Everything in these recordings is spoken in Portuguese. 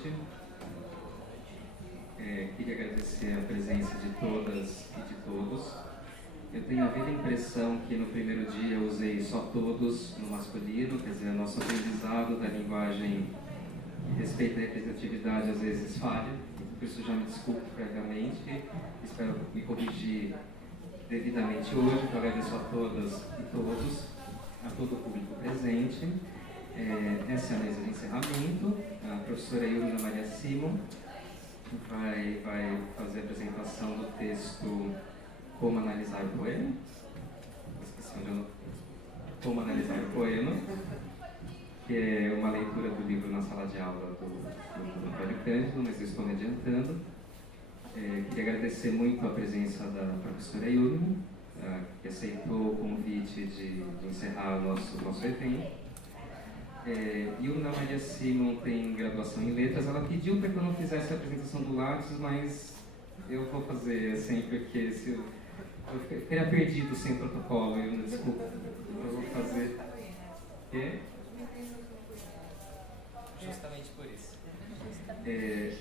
noite. Queria agradecer a presença de todas e de todos. Eu tenho a viva impressão que no primeiro dia eu usei só todos no masculino, quer dizer, nosso aprendizado da linguagem que respeita a representatividade às vezes falha, por isso já me desculpo previamente, espero me corrigir devidamente hoje. Eu agradeço a todas e todos, a todo o público presente. Essa é a mesa de encerramento. A professora Yumina Maria Simon vai fazer a apresentação do texto Como Analisar o Poema. Esqueci onde eu não... Como Analisar o Poema, que é uma leitura do livro na sala de aula do Antônio Cândido, mas eu estou me adiantando. Queria agradecer muito a presença da professora Yumina, que aceitou o convite de encerrar o nosso evento. Yumina Maria Simon tem graduação em letras. Ela pediu para que eu não fizesse a apresentação do Lattes, mas eu vou fazer assim, porque se eu ficaria perdido sem protocolo. Desculpa, eu vou fazer. Justamente por isso.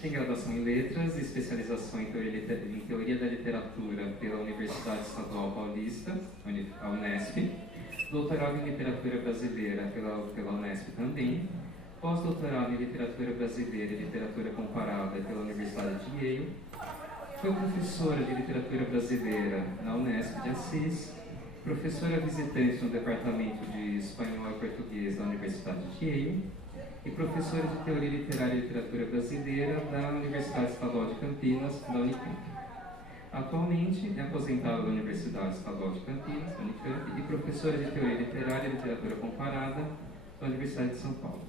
Tem graduação em letras, especialização em teoria da literatura pela Universidade Estadual Paulista, a Unesp. Doutorado em literatura brasileira pela Unesp também, pós-doutorado em literatura brasileira e literatura comparada pela Universidade de Yale, foi professora de literatura brasileira na Unesp de Assis, professora visitante no departamento de espanhol e português da Universidade de Yale e professora de teoria literária e literatura brasileira da Universidade Estadual de Campinas, da Unicamp. Atualmente é aposentada da Universidade Estadual de Campinas, Unicamp, e professora de Teoria Literária e Literatura Comparada da Universidade de São Paulo.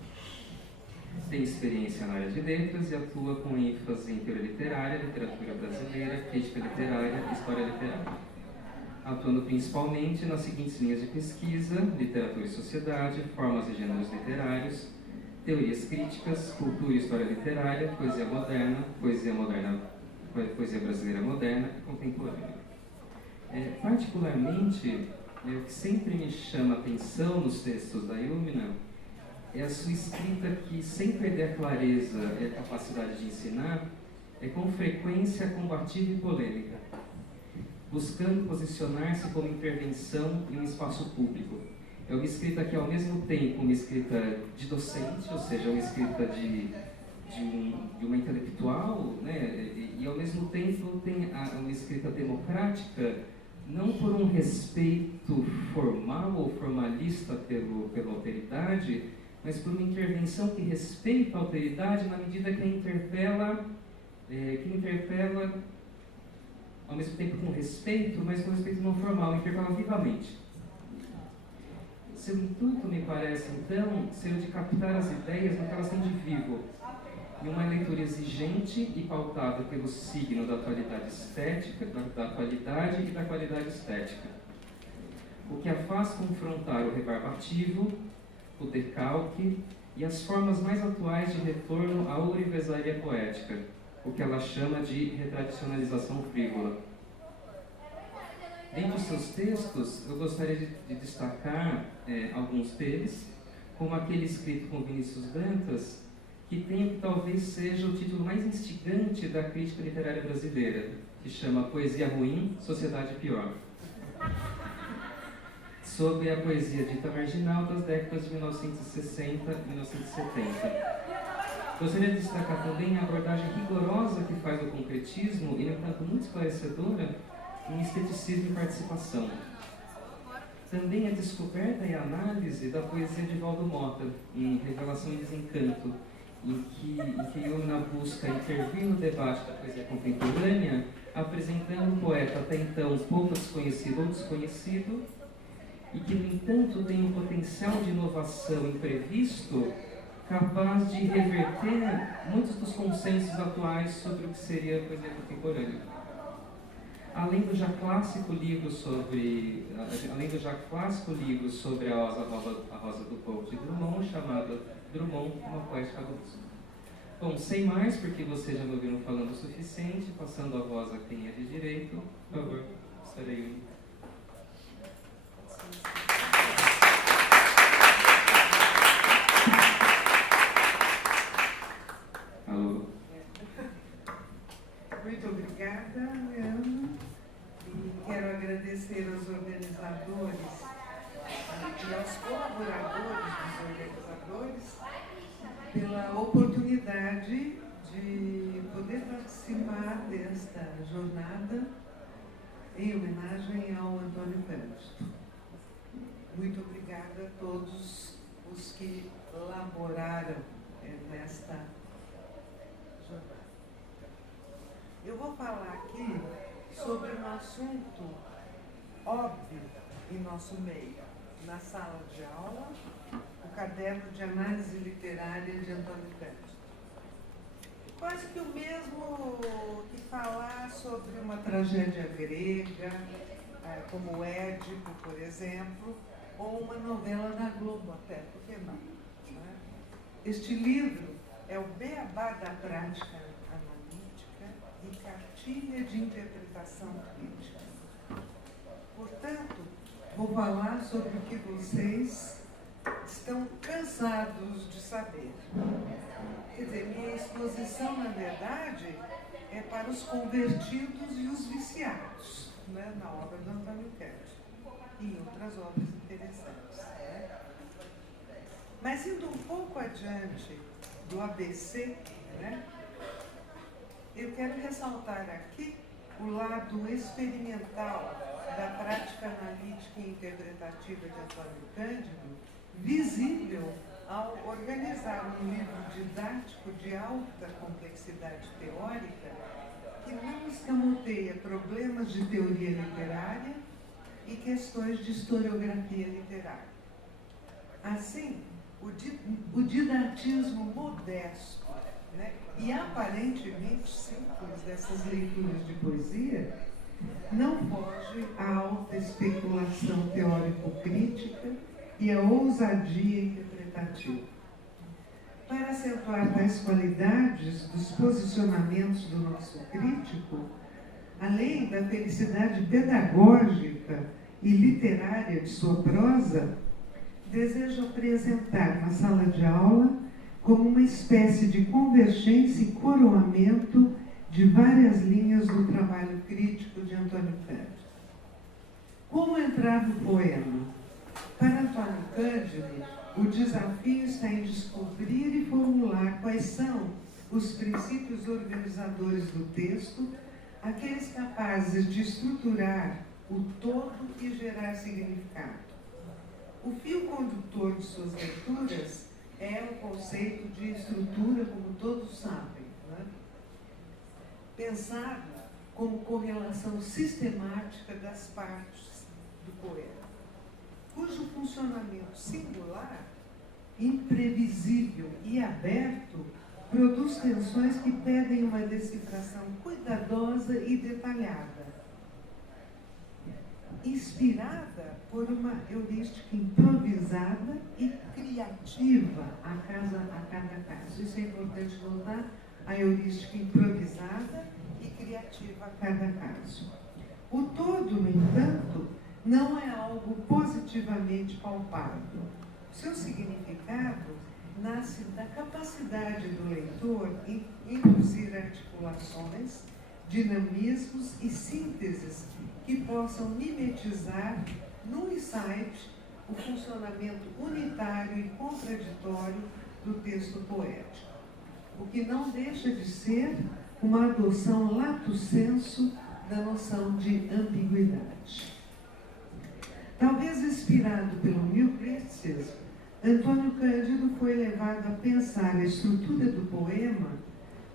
Tem experiência na área de letras e atua com ênfase em teoria literária, literatura brasileira, crítica literária e história literária. Atuando principalmente nas seguintes linhas de pesquisa: literatura e sociedade, formas e gêneros literários, teorias críticas, cultura e história literária, poesia brasileira moderna e contemporânea. Particularmente, o que sempre me chama a atenção nos textos da Yumina é a sua escrita, que, sem perder a clareza e a capacidade de ensinar, é com frequência combativa e polêmica, buscando posicionar-se como intervenção em um espaço público. É uma escrita que, ao mesmo tempo, uma escrita de docente, ou seja, uma escrita de uma intelectual, né? E ao mesmo tempo tem uma escrita democrática, não por um respeito formal ou formalista pela alteridade, mas por uma intervenção que respeita a alteridade na medida que interpela ao mesmo tempo com respeito, mas com respeito não formal, interpela vivamente. Seu intuito, me parece, então, ser o de captar as ideias no que elas têm de vivo, em uma leitura exigente e pautada pelo signo da atualidade estética, da atualidade e da qualidade estética, o que a faz confrontar o rebarbativo, o decalque e as formas mais atuais de retorno à ourivesaria poética, o que ela chama de retradicionalização frívola. Dentre os seus textos, eu gostaria de destacar alguns deles, como aquele escrito com Vinícius Dantas, que tem o que talvez seja o título mais instigante da crítica literária brasileira, que chama Poesia Ruim, Sociedade Pior, sobre a poesia dita marginal das décadas de 1960 e 1970. Gostaria de destacar também a abordagem rigorosa que faz do concretismo e, no entanto, muito esclarecedora, em esteticismo e participação. Também a descoberta e a análise da poesia de Valdo Mota, em Revelação e Desencanto, em que Yumina busca intervir no debate da poesia contemporânea, apresentando um poeta até então pouco desconhecido ou desconhecido, e que, no entanto, tem um potencial de inovação imprevisto, capaz de reverter muitos dos consensos atuais sobre o que seria a poesia contemporânea. Além do já clássico livro sobre a Rosa do Povo de Drummond, chamado Drummond, uma poética do uso. Bom, sem mais, porque vocês já me ouviram falando o suficiente, passando a voz a quem é de direito, por favor, estarei. Alô? pela oportunidade de poder participar desta jornada em homenagem ao Antônio Cândido. Muito obrigada a todos os que laboraram nesta jornada. Eu vou falar aqui sobre um assunto óbvio em nosso meio, na sala de aula, o caderno de análise literária de Antônio Cândido. Quase que o mesmo que falar sobre uma tragédia grega, como Édipo, por exemplo, ou uma novela da Globo até, por que não? Né? Este livro é o beabá da prática analítica e cartilha de interpretação crítica. Portanto, vou falar sobre o que vocês estão cansados de saber. Quer dizer, minha exposição, na verdade, é para os convertidos e os viciados, né, na obra do Antônio Cândido e em outras obras interessantes. Né? Mas indo um pouco adiante do ABC, né, eu quero ressaltar aqui o lado experimental da prática analítica e interpretativa de Antônio Cândido, visível ao organizar um livro didático de alta complexidade teórica que não escamoteia problemas de teoria literária e questões de historiografia literária. Assim, o didatismo modesto, né, e aparentemente simples dessas leituras de poesia não foge à alta especulação teórico-crítica e à ousadia interpretativa. Para acentuar tais qualidades dos posicionamentos do nosso crítico, além da felicidade pedagógica e literária de sua prosa, desejo apresentar na sala de aula como uma espécie de convergência e coroamento de várias linhas do trabalho crítico de Antônio Cândido. Como entrar no poema? Para Antônio Cândido, o desafio está em descobrir e formular quais são os princípios organizadores do texto, aqueles capazes de estruturar o todo e gerar significado. O fio condutor de suas leituras é o conceito de estrutura, como todos sabem, né? Pensado como correlação sistemática das partes do poema, cujo funcionamento singular, imprevisível e aberto produz tensões que pedem uma decifração cuidadosa e detalhada, inspirada por uma heurística improvisada e criativa a cada caso. Isso é importante notar, a heurística improvisada e criativa a cada caso. O todo, no entanto, não é algo positivamente palpável. Seu significado nasce da capacidade do leitor em induzir articulações, dinamismos e sínteses que possam mimetizar no insight o funcionamento unitário e contraditório do texto poético, o que não deixa de ser uma adoção lato sensu da noção de ambiguidade. Talvez inspirado pelo New Criticism, Antônio Cândido foi levado a pensar a estrutura do poema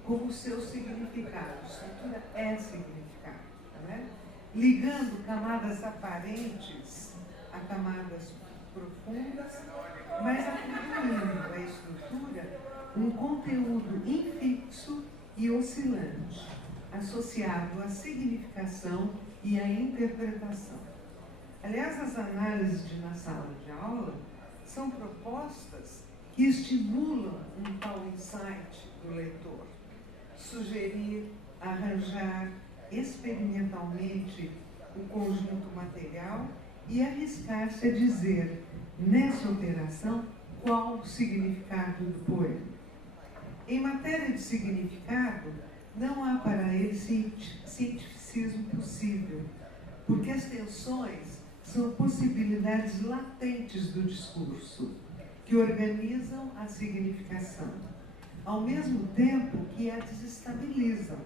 como seu significado. A estrutura é significado, né? Ligando camadas aparentes a camadas profundas, mas atribuindo à estrutura um conteúdo infixo e oscilante, associado à significação e à interpretação. Aliás, as análises na sala de aula são propostas que estimulam um tal insight do leitor, sugerir, arranjar experimentalmente o conjunto material e arriscar-se a dizer, nessa operação, qual o significado do poema. Em matéria de significado, não há para ele cientificismo possível, porque as tensões são possibilidades latentes do discurso que organizam a significação, ao mesmo tempo que a desestabilizam,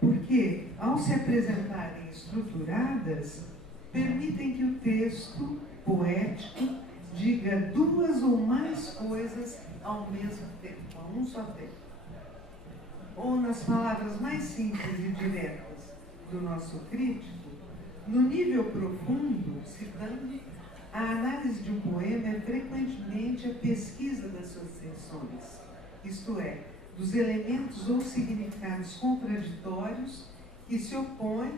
porque, ao se apresentarem estruturadas, permitem que o texto poético diga duas ou mais coisas ao mesmo tempo, a um só tempo. Ou, nas palavras mais simples e diretas do nosso crítico, no nível profundo, citando, a análise de um poema é frequentemente a pesquisa das suas tensões, isto é, dos elementos ou significados contraditórios que se opõem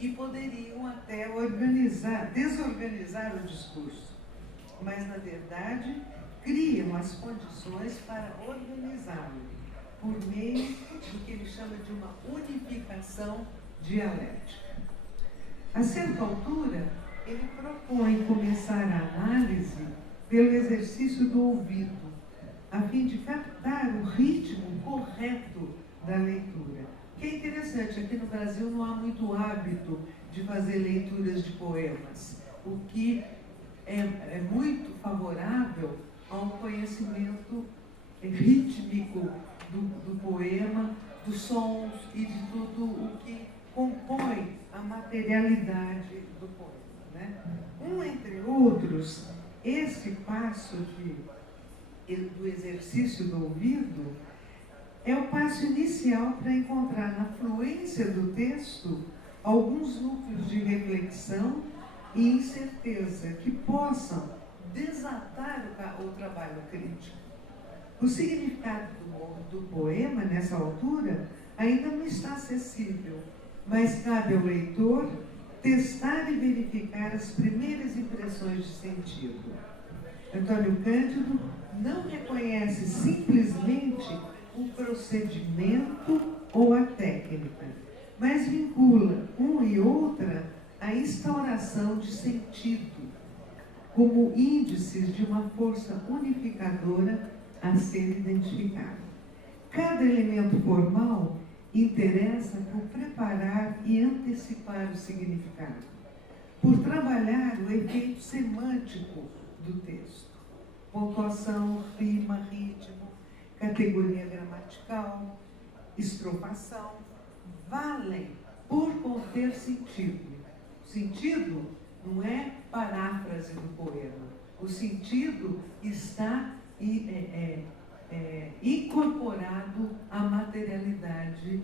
e poderiam até desorganizar o discurso, mas, na verdade, criam as condições para organizá-lo, por meio do que ele chama de uma unificação dialética. A certa altura, ele propõe começar a análise pelo exercício do ouvido, a fim de captar o ritmo correto da leitura. O que é interessante, aqui no Brasil não há muito hábito de fazer leituras de poemas, o que é muito favorável ao conhecimento rítmico do poema, dos sons e de tudo o que compõe a materialidade do poema, né? Entre outros, esse passo do exercício do ouvido é o passo inicial para encontrar na fluência do texto alguns núcleos de reflexão e incerteza que possam desatar o trabalho crítico. O significado do poema, nessa altura, ainda não está acessível, mas cabe ao leitor testar e verificar as primeiras impressões de sentido. Antônio Cândido não reconhece simplesmente o procedimento ou a técnica, mas vincula um e outra à instauração de sentido, como índices de uma força unificadora a ser identificada. Cada elemento formal interessa por preparar e antecipar o significado, por trabalhar o efeito semântico do texto. Pontuação, rima, ritmo, categoria gramatical, estrofação, valem por conter sentido. O sentido não é paráfrase do poema. O sentido está incorporado à materialidade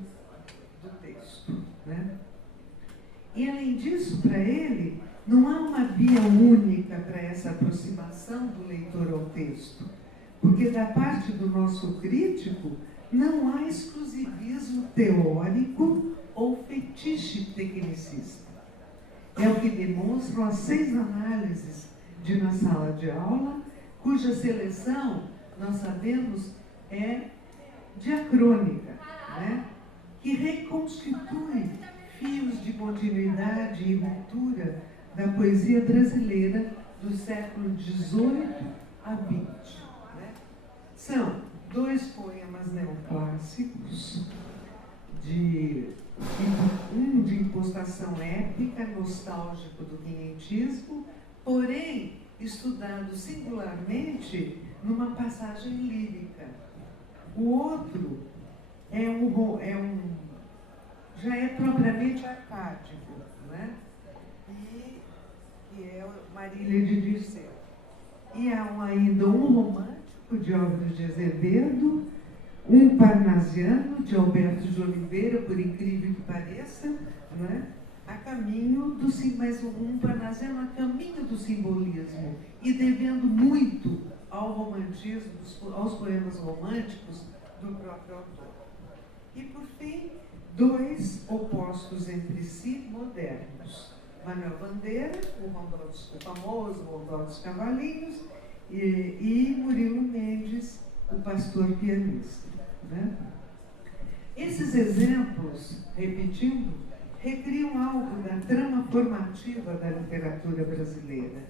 do texto, né? E, além disso, para ele, não há uma via única para essa aproximação do leitor ao texto, porque, da parte do nosso crítico, não há exclusivismo teórico ou fetiche tecnicista. É o que demonstram as 6 análises de Na Sala de Aula, cuja seleção, nós sabemos, é diacrônica, né? Que reconstitui fios de continuidade e ruptura da poesia brasileira do século XVIII a XX. Né? São 2 poemas neoclássicos, um de impostação épica, nostálgico do quinhentismo, porém estudado singularmente numa passagem lírica. O outro já é propriamente arcádico, né? Que é Marília de Dirceu. E há ainda um romântico de Álvares de Azevedo, um parnasiano de Alberto de Oliveira, por incrível que pareça, né? Mas um parnasiano a caminho do simbolismo e devendo muito ao romantismo, aos poemas românticos do próprio autor. E, por fim, 2 opostos entre si modernos. Manuel Bandeira, o famoso Rondó dos Cavalinhos, e Murilo Mendes, o pastor pianista. Né? Esses exemplos, repetindo, recriam algo da trama formativa da literatura brasileira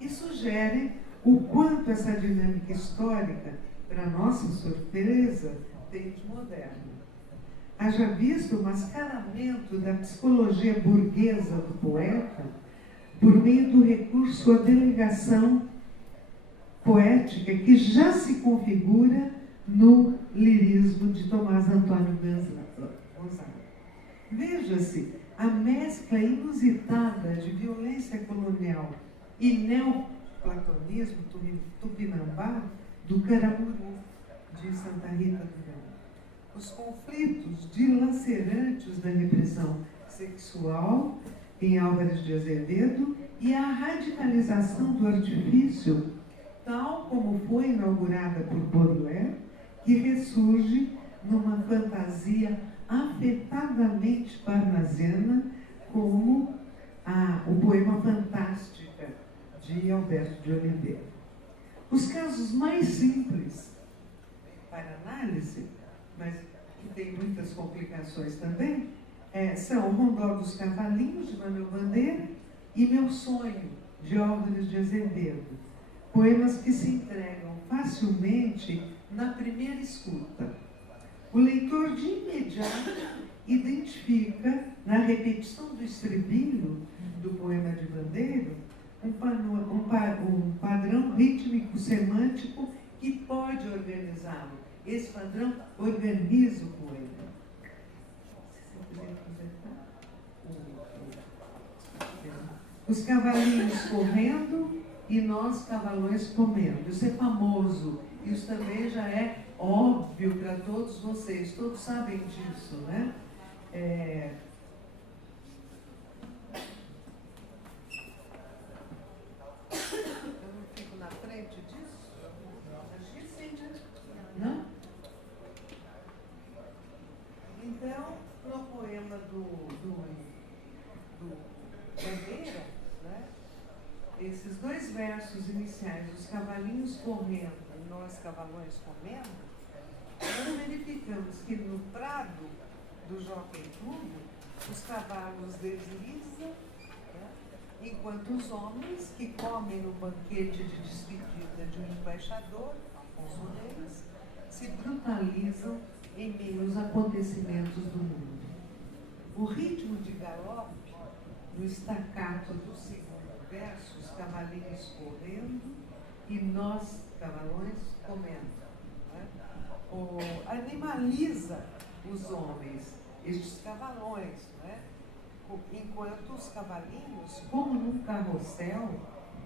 e sugerem o quanto essa dinâmica histórica, para nossa surpresa, tem de moderno. Haja visto o mascaramento da psicologia burguesa do poeta por meio do recurso à delegação poética que já se configura no lirismo de Tomás Antônio Gonzaga. Veja-se a mescla inusitada de violência colonial e neoplatonismo tupinambá do Caramuru, de Santa Rita do Gama. Os conflitos dilacerantes da repressão sexual em Álvares de Azevedo e a radicalização do artifício, tal como foi inaugurada por Baudelaire, que ressurge numa fantasia afetadamente parnasiana, como o poema Fantástica, de Alberto de Oliveira. Os casos mais simples para análise, mas que tem muitas complicações também, são O Rondó dos Cavalinhos, de Manuel Bandeira, e Meu Sonho, de Álvares de Azevedo. Poemas que se entregam facilmente na primeira escuta. O leitor de imediato identifica, na repetição do estribilho do poema de Bandeira, um padrão rítmico-semântico que pode organizá-lo. Esse padrão organiza o poema. Os cavalinhos correndo e nós cavalões comendo. Isso é famoso. Isso também já é óbvio para todos vocês. Todos sabem disso, né? Eu não fico na frente disso? Não? Então, no poema do Bandeira, né, esses dois versos iniciais, os cavalinhos correndo e nós cavalões comendo, nós verificamos que no prado do Jockey Club, os cavalos deslizam, né, enquanto os homens que comem no banquete de despedida de um embaixador, Afonso Reis, se brutalizam em meio aos acontecimentos do mundo. O ritmo de galope, no staccato do segundo verso, os cavalinhos correndo e nós, cavalões, comendo, né? Animaliza os homens, estes cavalões, né? Enquanto os cavalinhos, como num carrossel,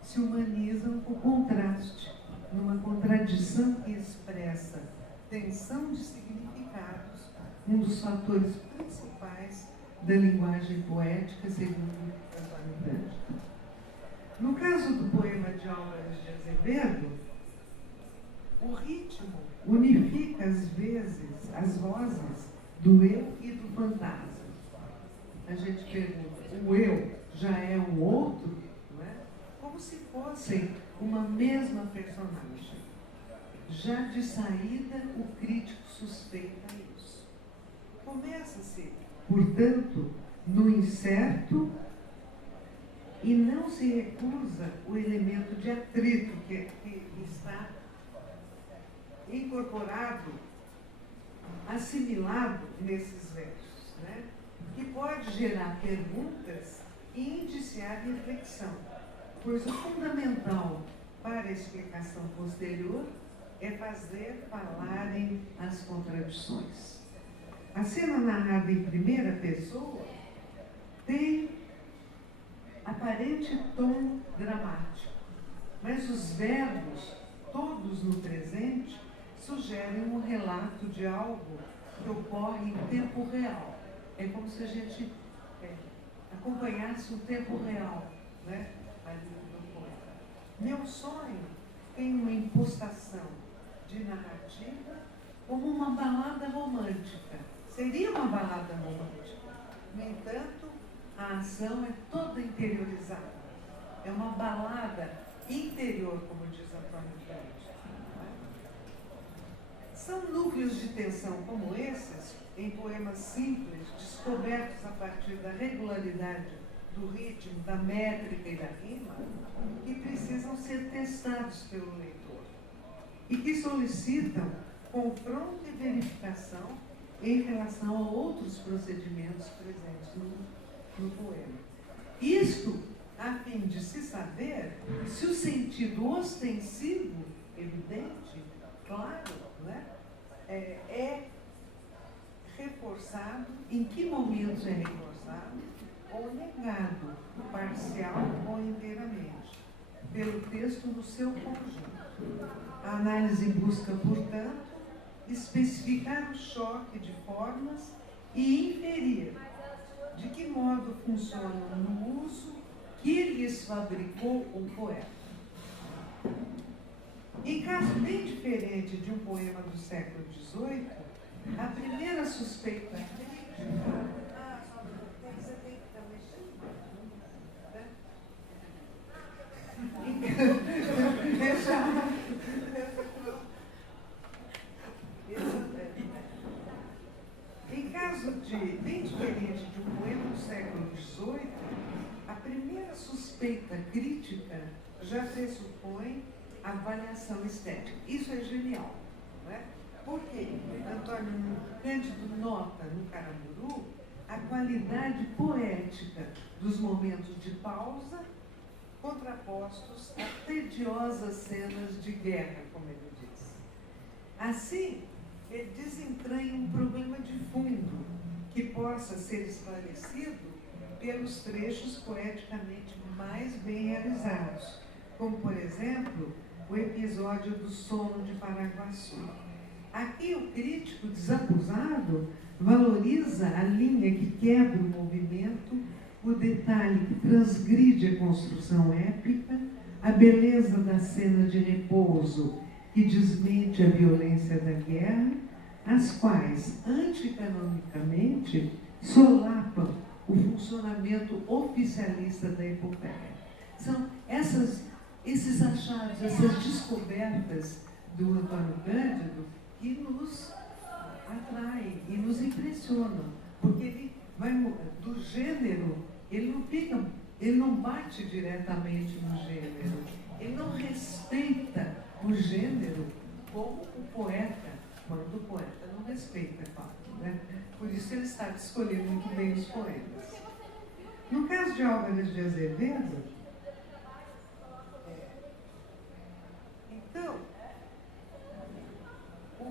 se humanizam por contraste, numa contradição que expressa tensão de significados, um dos fatores principais da linguagem poética, segundo Antônio Cândido. No caso do poema de Álvares de Azevedo, o ritmo unifica, às vezes, as vozes do eu e do fantasma. A gente pergunta, o eu já é um outro? Não é? Como se fossem uma mesma personagem. Já de saída, o crítico suspeita isso. Começa-se, portanto, no incerto e não se recusa o elemento de atrito que está incorporado, assimilado nesses versos, né? Que pode gerar perguntas e indiciar reflexão, pois o fundamental para a explicação posterior é fazer falarem as contradições. A cena narrada em primeira pessoa tem aparente tom dramático, mas os verbos, todos no presente, sugerem um relato de algo que ocorre em tempo real. É como se a gente acompanhasse o tempo real, né, ali no poema. Meu Sonho tem uma impostação de narrativa como uma balada romântica. Seria uma balada romântica. No entanto, a ação é toda interiorizada. É uma balada interior, como diz Antônio Cândido. São núcleos de tensão como esses, em poemas simples, descobertos a partir da regularidade do ritmo, da métrica e da rima, que precisam ser testados pelo leitor e que solicitam confronto e verificação em relação a outros procedimentos presentes no poema. Isto a fim de se saber se o sentido ostensivo, evidente, claro, né, é reforçado, em que momentos é reforçado ou negado, parcial ou inteiramente, pelo texto no seu conjunto. A análise busca, portanto, especificar o choque de formas e inferir de que modo funcionam no uso que lhes fabricou o poeta. Em caso bem diferente de um poema do século XVIII, a primeira suspeita Em caso bem diferente de um poema do século XVIII, a primeira suspeita crítica já pressupõe a avaliação estética. Isso é genial, não é? Porque Antônio Cândido nota no Caramuru a qualidade poética dos momentos de pausa contrapostos a tediosas cenas de guerra, como ele diz. Assim, ele desentranha um problema de fundo que possa ser esclarecido pelos trechos poeticamente mais bem realizados, como, por exemplo, o episódio do Sono de Paraguaçu. Aqui o crítico desacusado valoriza a linha que quebra o movimento, o detalhe que transgride a construção épica, a beleza da cena de repouso que desmente a violência da guerra, as quais, anticanonicamente, solapam o funcionamento oficialista da epopeia. São esses achados, essas descobertas do Antônio Cândido que nos atraem e nos impressionam, porque ele vai do gênero, ele não bate diretamente no gênero, ele não respeita o gênero como o poeta, quando o poeta não respeita, é fato, né? Por isso ele está escolhendo muito bem os poemas. No caso de Álvares de Azevedo, então, o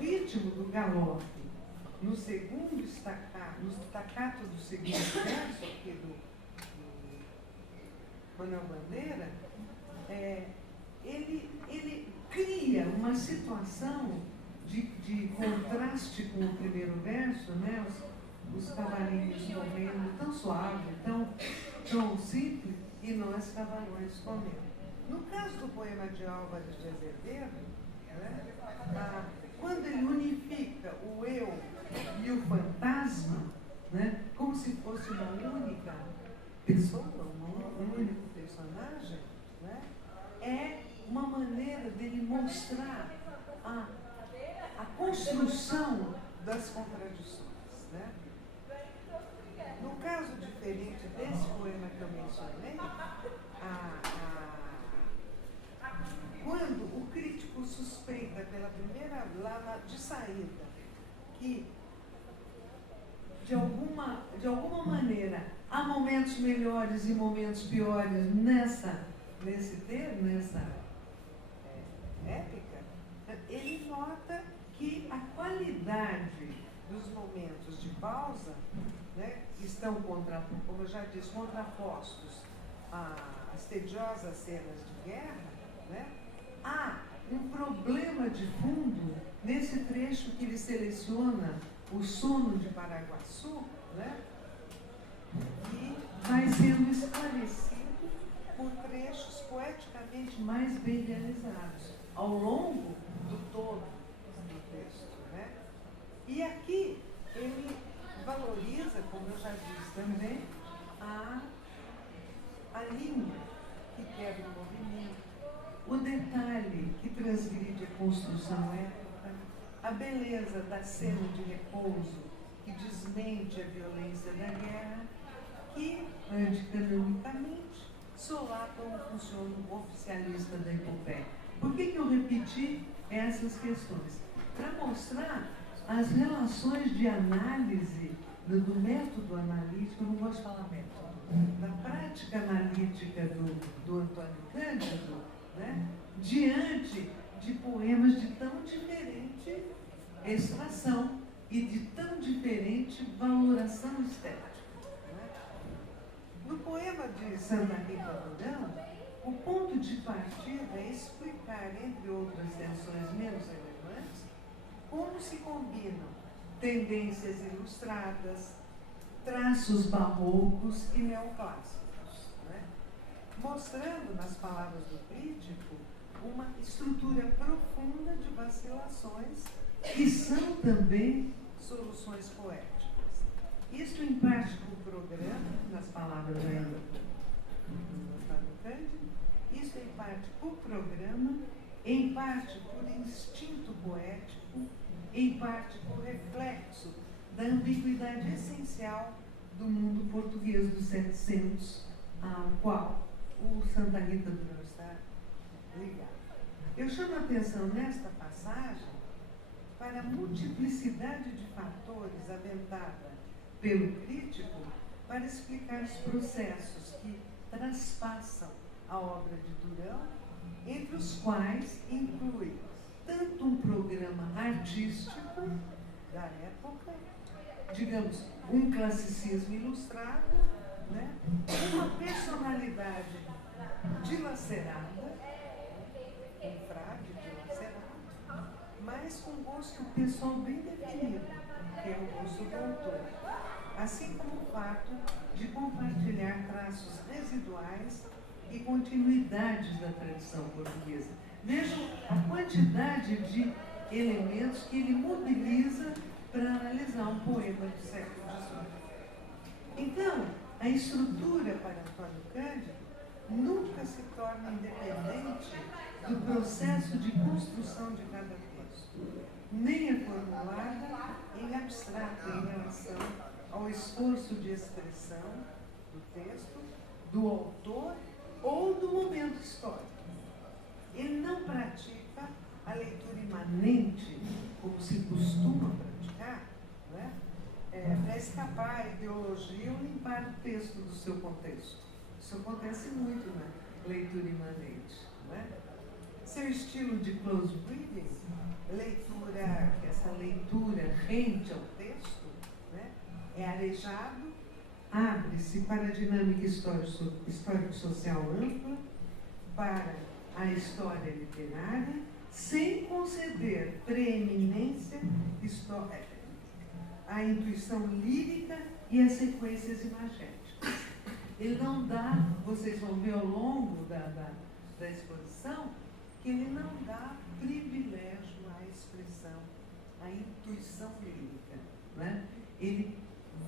ritmo do galope no segundo staccato, no staccato do segundo verso aqui do Manuel Bandeira, ele cria uma situação de contraste com o primeiro verso, né? Os cavalinhos correndo tão suave, tão simples, e nós cavalões comendo. No caso do poema de Álvares de Azevedo, né, quando ele unifica o eu e o fantasma, né, como se fosse uma única pessoa, um único personagem, né, é uma maneira dele mostrar a construção das contradições. Né? No caso diferente desse poema que eu mencionei, quando o crítico suspeita pela primeira lá de saída que de alguma maneira há momentos melhores e momentos piores nessa épica, ele nota que a qualidade dos momentos de pausa, né, estão, como eu já disse, contrapostos às tediosas cenas de guerra, né? Há um problema de fundo nesse trecho que ele seleciona, o Sono de Paraguaçu, né? Que vai sendo esclarecido por trechos poeticamente mais bem realizados ao longo do todo do texto. Né? E aqui ele valoriza, como eu já disse também, a linha que quebra o movimento, o detalhe que transgride a construção épica, a beleza da cena de repouso que desmente a violência da guerra, que, anticanonicamente, solapam o funcionamento oficialista da epopeia. Por que eu repeti essas questões? Para mostrar as relações de análise do método analítico, eu não gosto de falar método, da prática analítica do Antônio Cândido, né, diante de poemas de tão diferente extração e de tão diferente valoração estética. Né? No poema de Santa Rita Durão, o ponto de partida é explicar, entre outras tensões menos relevantes, como se combinam tendências ilustradas, traços barrocos e neoclássicos, né? Mostrando, nas palavras do crítico, uma estrutura profunda de vacilações que são também soluções poéticas. Isto, em parte, por programa, nas palavras ainda do Antônio Cândido, isto, em parte, por programa, em parte, por instinto poético, em parte, por reflexo da ambiguidade essencial do mundo português dos 700, ao qual o Santa Rita Durão está ligado. Eu chamo a atenção nesta passagem para a multiplicidade de fatores aventada pelo crítico para explicar os processos que transpassam a obra de Durão, entre os quais inclui tanto um programa artístico da época, digamos, um classicismo ilustrado, né? Uma personalidade dilacerada, um frade dilacerado, mas com gosto pessoal bem definido, que é o gosto do autor, assim como o fato de compartilhar traços residuais e continuidades da tradição portuguesa. Vejam a quantidade de elementos que ele mobiliza para analisar um poema do século XVIII. Então, a estrutura para Antônio Cândido nunca se torna independente do processo de construção de cada texto, nem é formulada em abstrato em relação ao esforço de expressão do texto, do autor ou do momento histórico. Ele não pratica a leitura imanente, como se costuma praticar, né? Para escapar à ideologia ou limpar o texto do seu contexto. Isso acontece muito na leitura imanente. Né? Seu estilo de close reading, essa leitura rente ao texto, né? É arejado, abre-se para a dinâmica histórico-social ampla, para a história literária, sem conceder preeminência à intuição lírica e às sequências imagéticas. Ele não dá, vocês vão ver ao longo da exposição, que ele não dá privilégio à expressão, à intuição lírica. Né? Ele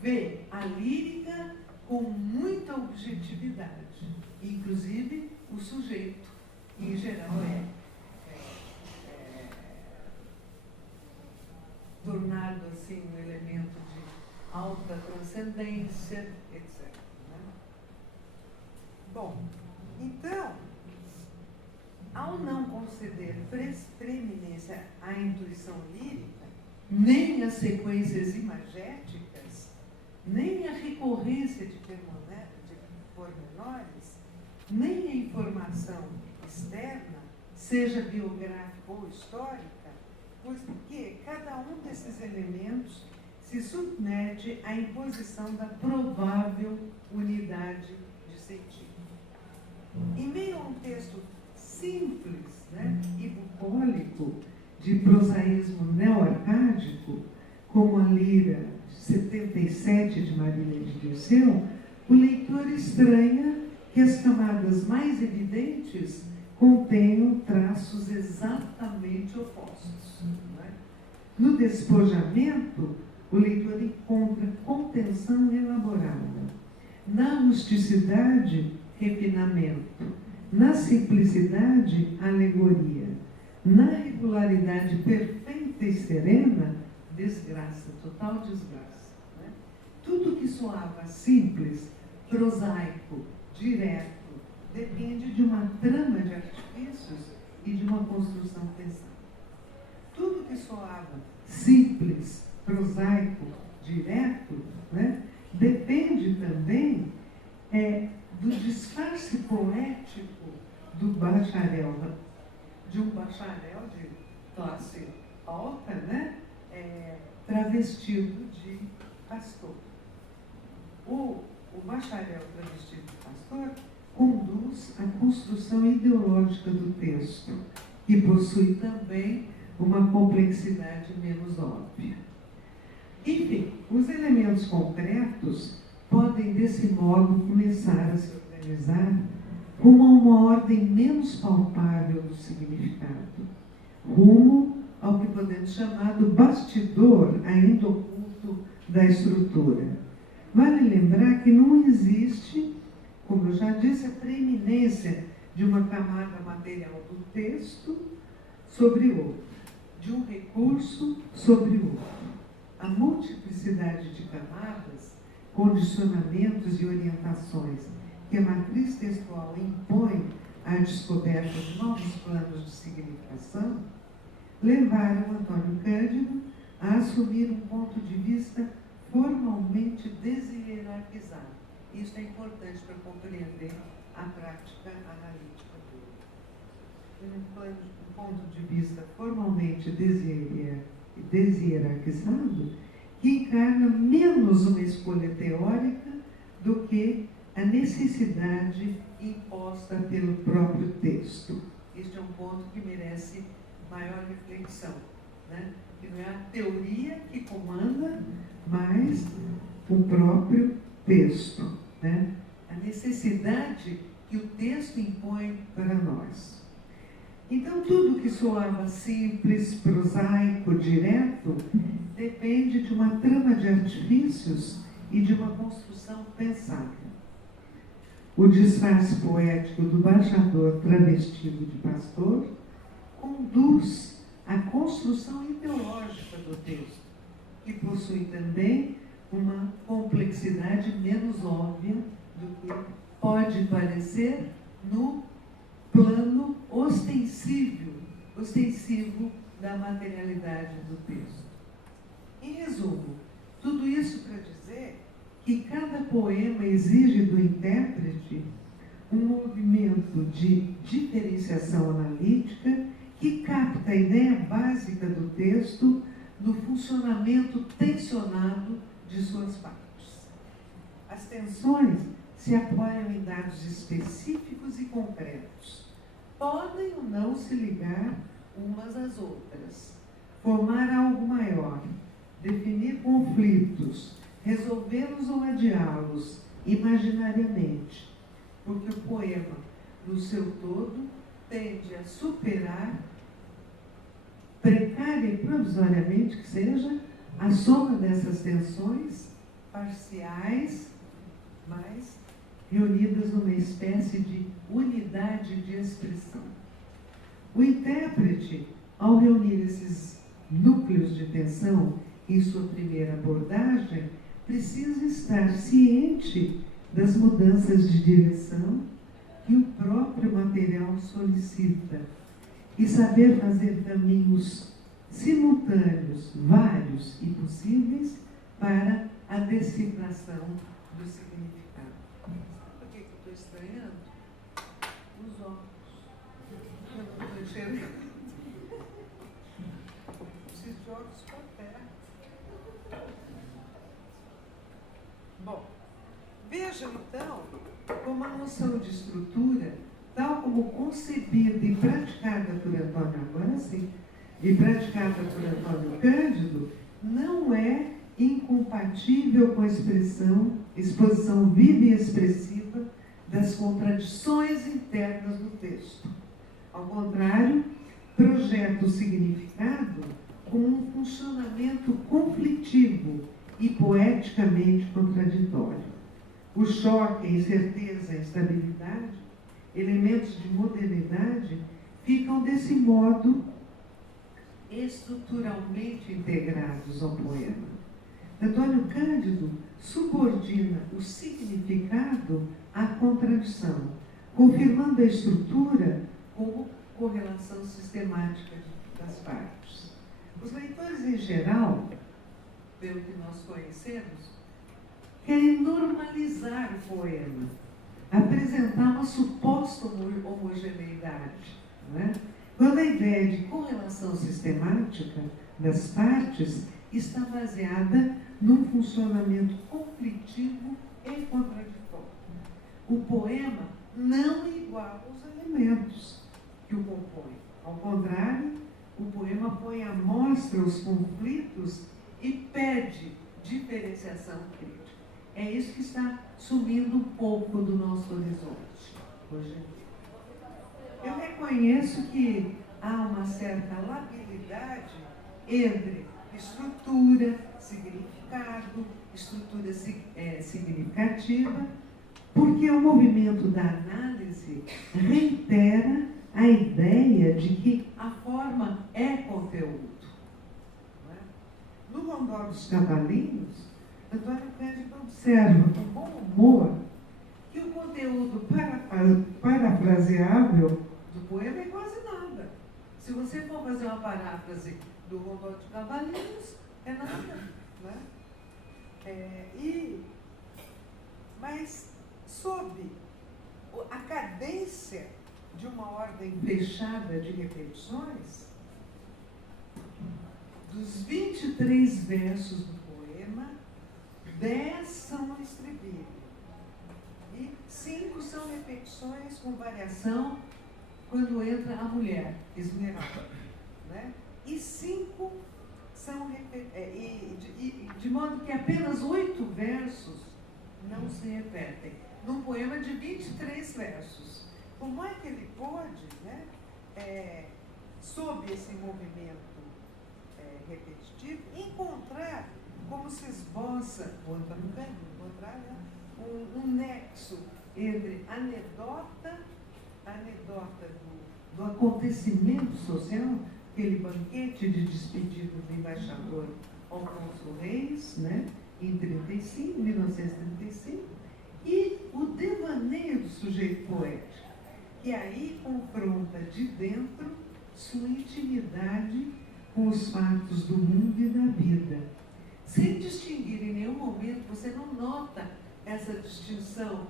vê a lírica com muita objetividade, inclusive o sujeito, que em geral tornado assim um elemento de alta transcendência, etc. Né? Bom, então, ao não conceder preeminência à intuição lírica, nem às sequências imagéticas, nem à recorrência de pormenores, nem à informação externa, seja biográfica ou histórica, porque cada um desses elementos se submete à imposição da provável unidade de sentido. Em meio a um texto simples, né, e bucólico, de prosaísmo neo-arcádico, como a Lira 77 de Marília de Dirceu, o leitor estranha que as camadas mais evidentes contenham traços exatamente opostos. Né? No despojamento, o leitor encontra contenção elaborada. Na rusticidade, refinamento. Na simplicidade, alegoria. Na regularidade perfeita e serena, desgraça, total desgraça. Né? Tudo que soava simples, prosaico, direto, depende de uma trama de artifícios e de uma construção pensada. Tudo que soava simples, prosaico, direto, né, depende também do disfarce poético do bacharel, de um bacharel de classe alta, né, travestido de pastor. O bacharel travestido de pastor conduz a construção ideológica do texto, que possui também uma complexidade menos óbvia. Enfim, os elementos concretos podem, desse modo, começar a se organizar rumo a uma ordem menos palpável do significado, rumo ao que podemos chamar do bastidor ainda oculto da estrutura. Vale lembrar que não existe, como eu já disse, a preeminência de uma camada material do texto sobre outro, de um recurso sobre outro. A multiplicidade de camadas, condicionamentos e orientações que a matriz textual impõe à descoberta de novos planos de significação, levaram Antônio Cândido a assumir um ponto de vista formalmente deshierarquizado. Isso é importante para compreender a prática analítica dele. Um ponto de vista formalmente deshierarquizado que encarna menos uma escolha teórica do que a necessidade imposta pelo próprio texto. Este é um ponto que merece maior reflexão, né? Que não é a teoria que comanda, mas o próprio texto, né? A necessidade que o texto impõe para nós. Então, tudo que soava simples, prosaico, direto, depende de uma trama de artifícios e de uma construção pensada. O disfarce poético do bajador travestido de pastor conduz à construção ideológica do texto, que possui também uma complexidade menos óbvia do que pode parecer no plano ostensivo da materialidade do texto. Em resumo, tudo isso para dizer que cada poema exige do intérprete um movimento de diferenciação analítica que capta a ideia básica do texto no funcionamento tensionado de suas partes. As tensões se apoiam em dados específicos e concretos. Podem ou não se ligar umas às outras, formar algo maior, definir conflitos, resolvê-los ou adiá-los imaginariamente, porque o poema, no seu todo, tende a superar, precária e provisoriamente que seja, a soma dessas tensões parciais, mas reunidas numa espécie de unidade de expressão. O intérprete, ao reunir esses núcleos de tensão em sua primeira abordagem, precisa estar ciente das mudanças de direção que o próprio material solicita e saber fazer caminhos simultâneos, vários e possíveis para a decifração do significado. Por que eu estou estranhando? Os óculos. Eu não estou enxergando. Preciso de óculos para perto. Bom, vejam então como a noção de estrutura, tal como concebida e praticada por Antônio Amanzi e praticada por Antônio Cândido, não é incompatível com a exposição viva e expressiva das contradições internas do texto. Ao contrário, projeta o significado como um funcionamento conflitivo e poeticamente contraditório. O choque, a incerteza, a instabilidade, elementos de modernidade, ficam desse modo estruturalmente integrados ao poema. Antônio Cândido subordina o significado à contradição, confirmando a estrutura como correlação sistemática das partes. Os leitores, em geral, pelo que nós conhecemos, querem normalizar o poema, apresentar uma suposta homogeneidade, né? Quando a ideia de correlação sistemática das partes está baseada num funcionamento conflitivo e contraditório. O poema não iguala os elementos que o compõem. Ao contrário, o poema põe à mostra os conflitos e pede diferenciação crítica. É isso que está sumindo um pouco do nosso horizonte hoje em dia. Eu reconheço que há uma certa labilidade entre estrutura, significado, estrutura significativa, porque o movimento da análise reitera a ideia de que a forma é conteúdo. Não é? No Rondó dos Cavalinhos, Antônio Cândido observa com bom humor que o conteúdo parafraseável do poema é quase nada. Se você for fazer uma paráfrase do Rondó dos Cavalinhos, é nada. Né? Mas sob a cadência de uma ordem fechada de repetições, dos 23 versos do poema, 10 são estribilho e 5 são repetições com variação quando entra a mulher, Esmeralda, né? E 5 são de modo que apenas 8 versos não se repetem, num poema de 23 versos. Como é que ele pôde, né, sob esse movimento repetitivo, encontrar, como se esboça o Antônio Cândido, encontrar, né, um nexo entre anedota do acontecimento social, aquele banquete de despedida do embaixador Alfonso Reis, né, em 1935, e o devaneio do sujeito poético, que aí confronta de dentro sua intimidade com os fatos do mundo e da vida. Sem distinguir em nenhum momento, você não nota essa distinção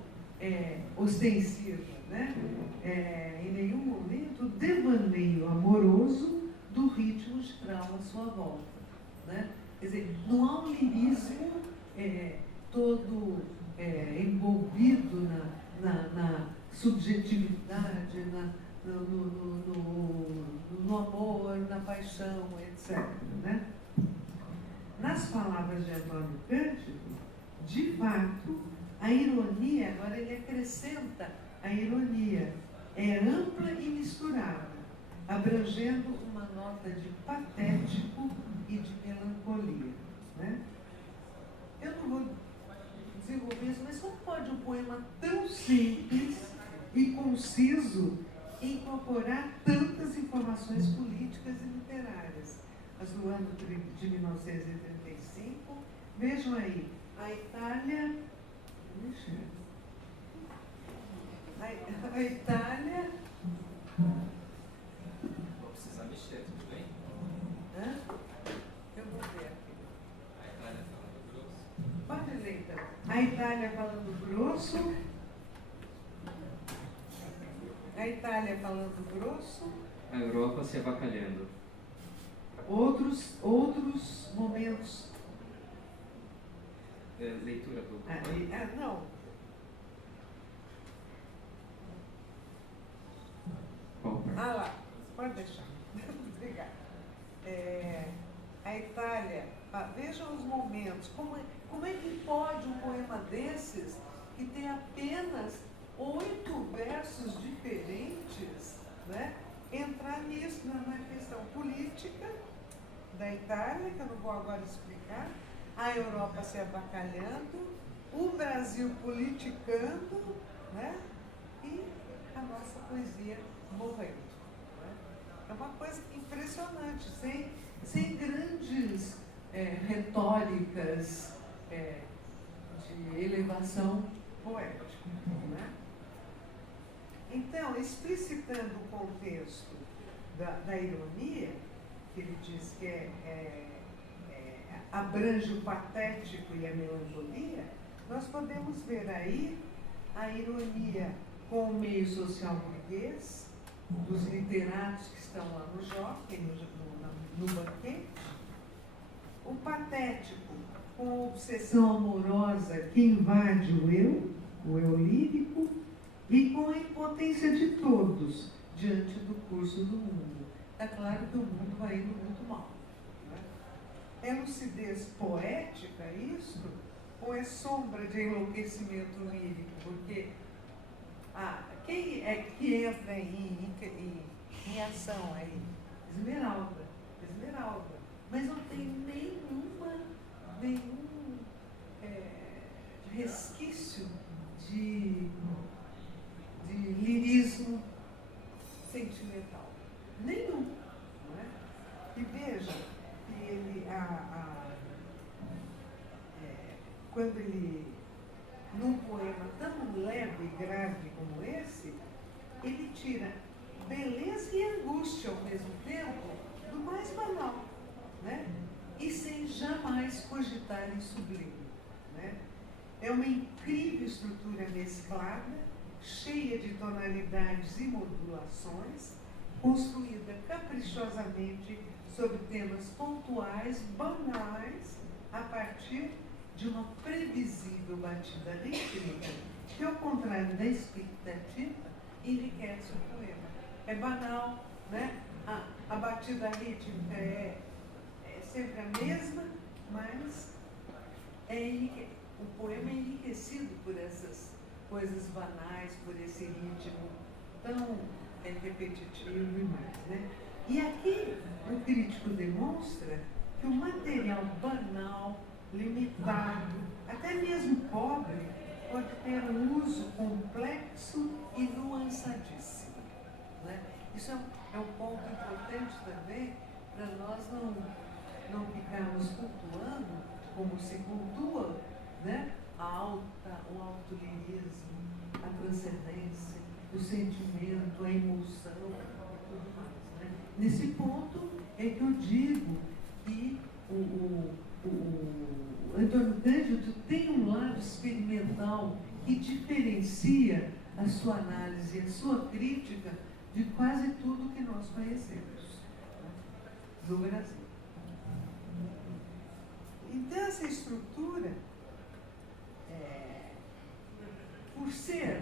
ostensiva, né? Em nenhum momento, o devaneio amoroso do ritmo geral à sua volta, né? Quer dizer, não há um lirismo todo envolvido na subjetividade, no amor, na paixão, etc. Né? Nas palavras de Antônio Cândido, de fato, a ironia, agora ele acrescenta a ironia, é ampla e misturada, abrangendo uma nota de patético e de melancolia. Né? Eu não vou desenvolver isso, mas como pode um poema tão simples e conciso incorporar tantas informações políticas e literárias? As do ano de 1935, vejam aí, a Itália... A Itália... Vou precisar mexer, tudo bem? Hã? Eu vou ver aqui. A Itália falando grosso. Pode ler, então. A Itália falando grosso. A Itália falando grosso. A Europa se avacalhando. Outros momentos. Leitura do... Não. Qual? Lá. Pode deixar. Obrigada. A Itália, vejam os momentos. Como é que pode um poema desses, que tem apenas 8 versos diferentes, né, entrar nisso, na questão política da Itália, que eu não vou agora explicar, a Europa se abacalhando, o Brasil politicando, né, e a nossa poesia morrendo. Né? É uma coisa impressionante, sem grandes retóricas de elevação poética. Né? Então, explicitando o contexto da ironia, que ele diz que abrange o patético e a melancolia, nós podemos ver aí a ironia com o meio social burguês, dos literatos que estão lá no jockey, no banquete, o patético com a obsessão amorosa que invade o eu lírico, e com a impotência de todos diante do curso do mundo. Está claro que o mundo vai indo muito mal. Né? É lucidez poética isso? Ou é sombra de enlouquecimento lírico? Porque quem é que entra em ação aí? Esmeralda. Mas não tem nenhum resquício de lirismo sentimental. Nenhum. Não é? E veja que ele, quando ele, num poema tão leve e grave como esse, ele tira beleza e angústia ao mesmo tempo do mais banal, né? E sem jamais cogitar em sublime. Né? É uma incrível estrutura mesclada, cheia de tonalidades e modulações, construída caprichosamente sobre temas pontuais, banais, a partir de uma previsível batida rítmica, que, ao contrário da expectativa, enriquece o poema. É banal, né? A batida rítmica é sempre a mesma, mas o poema é enriquecido por essas coisas banais, por esse ritmo tão repetitivo e mais. Né? E aqui o crítico demonstra que o material banal, limitado, até mesmo pobre, pode ter um uso complexo e nuançadíssimo. Né? Isso é um ponto importante também para nós não ficarmos cultuando, como se cultua, né? O alto lirismo, a transcendência, o sentimento, a emoção e tudo mais. Né? Nesse ponto é que eu digo que o Antônio Cândido tem um lado experimental que diferencia a sua análise, a sua crítica de quase tudo que nós conhecemos, né, do Brasil. Então, essa estrutura, por ser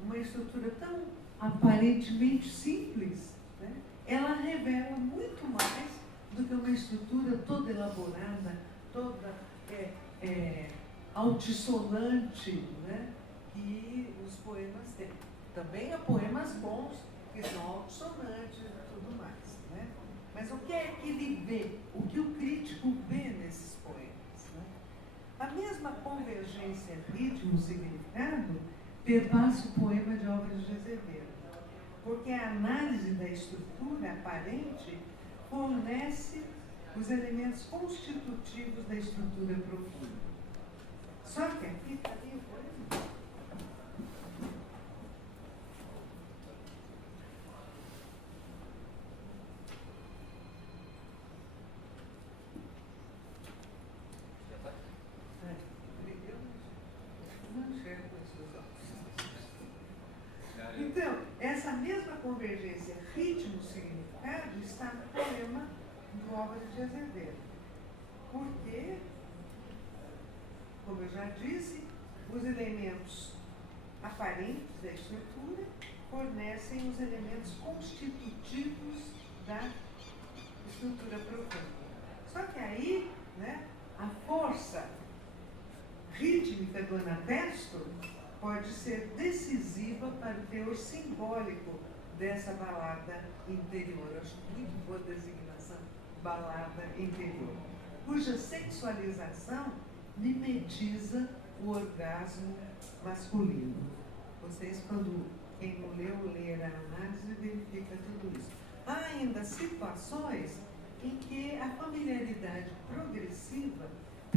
uma estrutura tão aparentemente simples, né, ela revela muito mais do que uma estrutura toda elaborada, toda altissonante, né, que os poemas têm. Também há poemas bons que são altissonantes e tudo mais. Né? Mas o que é que ele vê? O que o crítico vê nesses poemas? Né? A mesma convergência ritmo-significado perpassa o poema de Álvares de Azevedo, porque a análise da estrutura aparente fornece os elementos constitutivos da estrutura profunda. Só que aqui está ali o poema. Então, essa mesma convergência ritmo-significado está no poema do Álvares de Azevedo. Porque, como eu já disse, os elementos aparentes da estrutura fornecem os elementos constitutivos da estrutura profunda. Só que aí, né, a força rítmica do anatesto pode ser decisiva para o teor simbólico dessa balada interior. Eu acho muito boa a designação, balada interior, cuja sexualização mimetiza o orgasmo masculino. Vocês, quem não leu, ler a análise, verifica tudo isso. Há ainda situações em que a familiaridade progressiva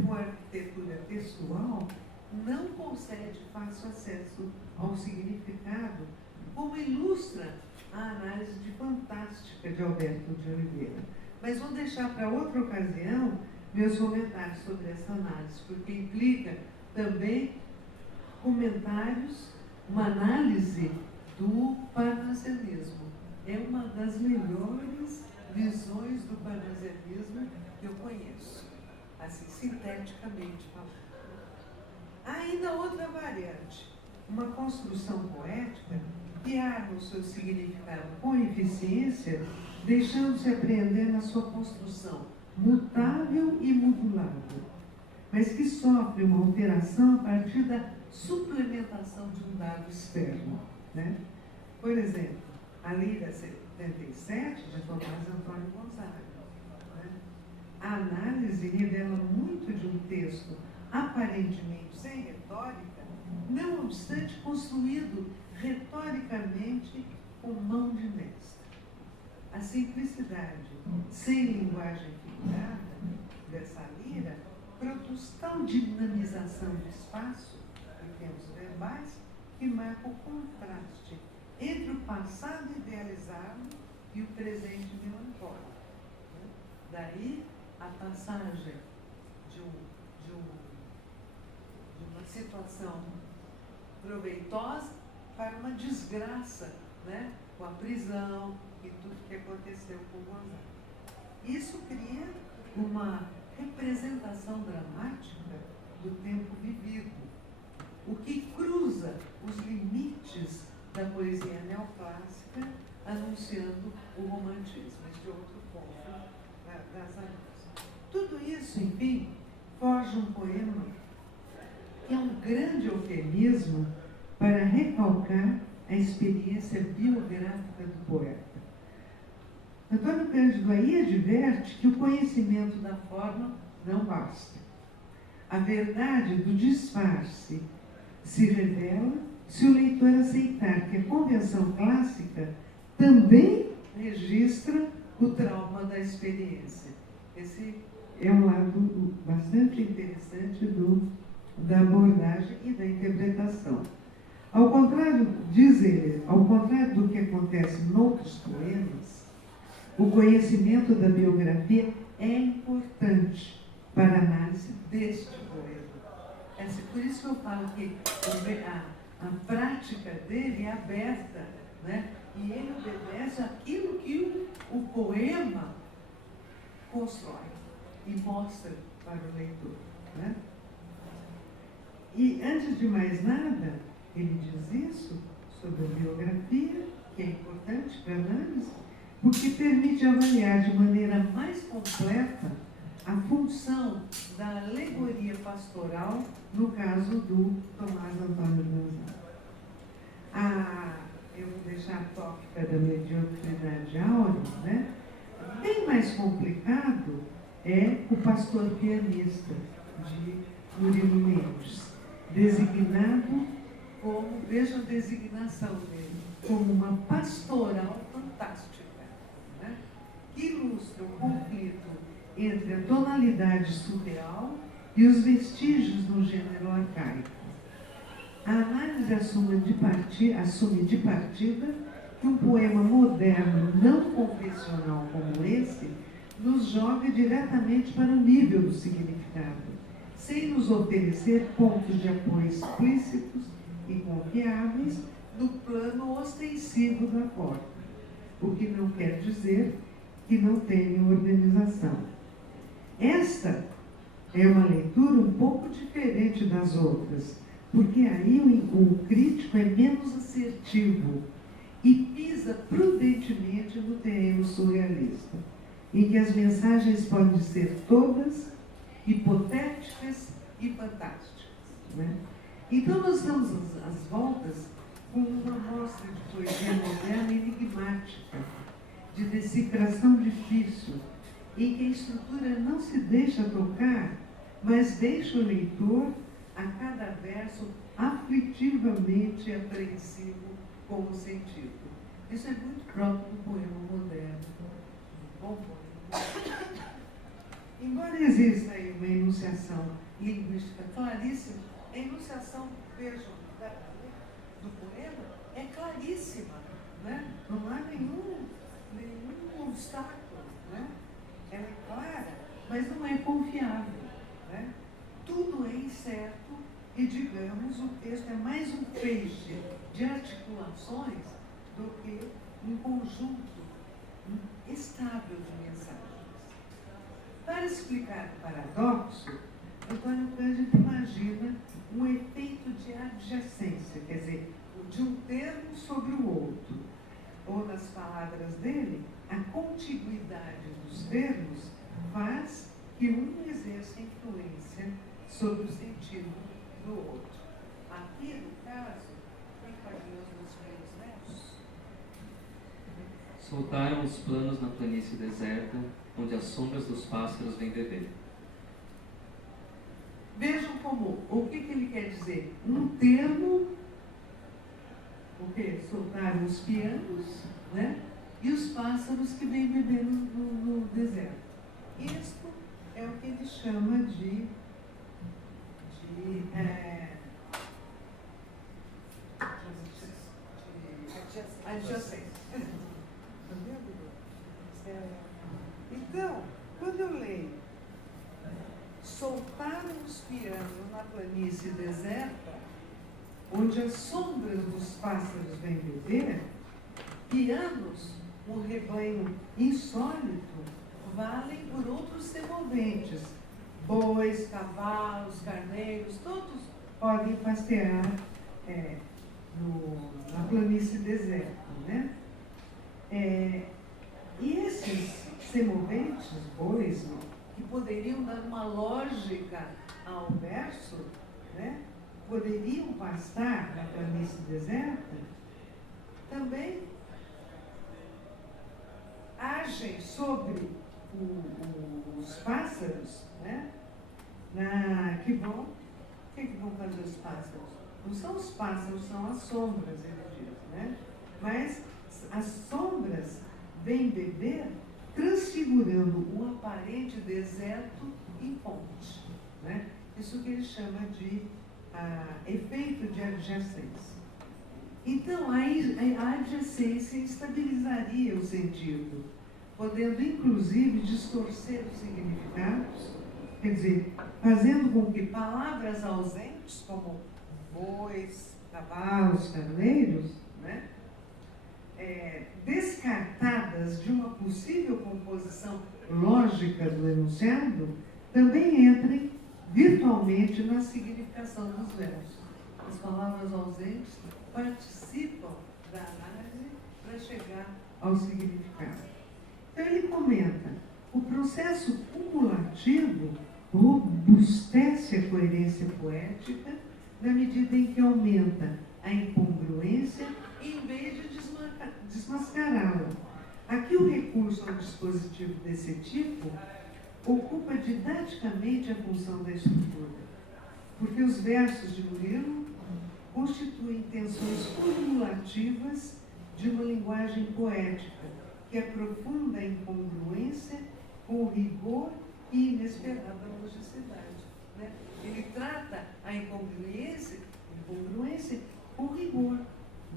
com a arquitetura textual não concede fácil acesso ao significado, como ilustra a análise fantástica de Alberto de Oliveira. Mas vou deixar para outra ocasião meus comentários sobre essa análise, porque implica também comentários, uma análise do parnasianismo. É uma das melhores visões do parnasianismo que eu conheço, assim, sinteticamente falando. Há ainda outra variante, uma construção poética que arma o seu significado com eficiência, deixando-se apreender na sua construção mutável e modulável, mas que sofre uma alteração a partir da suplementação de um dado externo, né? Por exemplo, a Lira 77, de Tomás Antônio Gonzaga, né? A análise revela muito de um texto aparentemente sem retórica, não obstante construído retoricamente com mão de mestre. A simplicidade, sem linguagem figurada, dessa lira, produz tal dinamização de espaço em termos verbais que marca o contraste entre o passado idealizado e o presente melancólico. Daí a passagem de uma situação proveitosa para uma desgraça, né? Com a prisão e tudo que aconteceu com o Gonzaga. Isso cria uma representação dramática do tempo vivido, o que cruza os limites da poesia neoclássica, anunciando o romantismo, este outro ponto das análises. Tudo isso, enfim, forja um poema que é um grande eufemismo para recalcar a experiência biográfica do poeta. Antônio Cândido aí adverte que o conhecimento da forma não basta. A verdade do disfarce se revela se o leitor aceitar que a convenção clássica também registra o trauma da experiência. Esse é um lado bastante interessante da abordagem e da interpretação. Ao contrário, diz ele, ao contrário do que acontece noutros poemas, o conhecimento da biografia é importante para a análise deste poema. Por isso que eu falo que a prática dele é aberta, né? E ele obedece aquilo que o poema constrói e mostra para o leitor, né? E, antes de mais nada, ele diz isso sobre a biografia, que é importante para a análise, porque permite avaliar de maneira mais completa a função da alegoria pastoral no caso do Tomás Antônio Gonzaga. Eu vou deixar a tópica da mediocridade áurea, né? Bem mais complicado é o pastor pianista, de Murilo Mendes, designado como, veja a designação dele, como uma pastoral fantástica, né? Que ilustra o conflito entre a tonalidade surreal e os vestígios do gênero arcaico. A análise assume de partida que um poema moderno não convencional como esse nos joga diretamente para o nível do significado, sem nos oferecer pontos de apoio explícitos e confiáveis no plano ostensivo da forma, o que não quer dizer que não tenha organização. Esta é uma leitura um pouco diferente das outras, porque aí o crítico é menos assertivo e pisa prudentemente no terreno surrealista, em que as mensagens podem ser todas hipotéticas e fantásticas, né? Então, nós estamos às voltas com uma mostra de poesia moderna enigmática, de decifração difícil, em que a estrutura não se deixa tocar, mas deixa o leitor, a cada verso, aflitivamente apreensivo com o sentido. Isso é muito próprio do poema moderno. Bom poema. Embora exista aí uma enunciação linguística claríssima, a enunciação, vejam, do poema é claríssima, né? Não há nenhum obstáculo, né? Ela é clara mas não é confiável, né? Tudo é incerto e, digamos, o texto é mais um feixe de articulações do que um conjunto estável de mensagens. Para explicar o paradoxo, Antônio Cândido imagina um efeito de adjacência, quer dizer, de um termo sobre o outro. Ou, nas palavras dele, a contiguidade dos termos faz que um exerça influência sobre o sentido do outro. Aqui, no caso, quem pode ler os meus primeiros versos? Soltaram os planos na planície deserta, onde as sombras dos pássaros vêm beber. Vejam o que ele quer dizer. Um termo, o que? Soltaram os pianos, né? E os pássaros que vêm beber no deserto. Isto é o que ele chama de adjacência. Então, quando eu leio soltaram os pianos na planície deserta, onde as sombras dos pássaros vêm beber, pianos, um rebanho insólito, valem por outros semoventes. Bois, cavalos, carneiros, todos podem pastear na planície deserta, né? E esses semoventes, bois, que poderiam dar uma lógica ao verso, né? Poderiam pastar na planície deserta, também agem sobre os pássaros, né? Que vão fazer os pássaros? Não são os pássaros, são as sombras, ele diz, né? Mas as sombras vêm beber, transfigurando um aparente deserto em ponte, né? Isso que ele chama de efeito de adjacência. Então, a adjacência estabilizaria o sentido, podendo inclusive distorcer os significados, quer dizer, fazendo com que palavras ausentes, como bois, cavalos, carneiros, né? Descartadas de uma possível composição lógica do enunciado, também entrem virtualmente na significação dos versos. As palavras ausentes participam da análise para chegar ao significado. Então ele comenta, o processo cumulativo robustece a coerência poética na medida em que aumenta a incongruência em vez de desmascará-la. Aqui o recurso ao dispositivo desse tipo ocupa didaticamente a função da estrutura, porque os versos de Murilo constituem tensões cumulativas de uma linguagem poética que aprofunda a incongruência com rigor e inesperada logicidade, né? Ele trata a incongruência com rigor,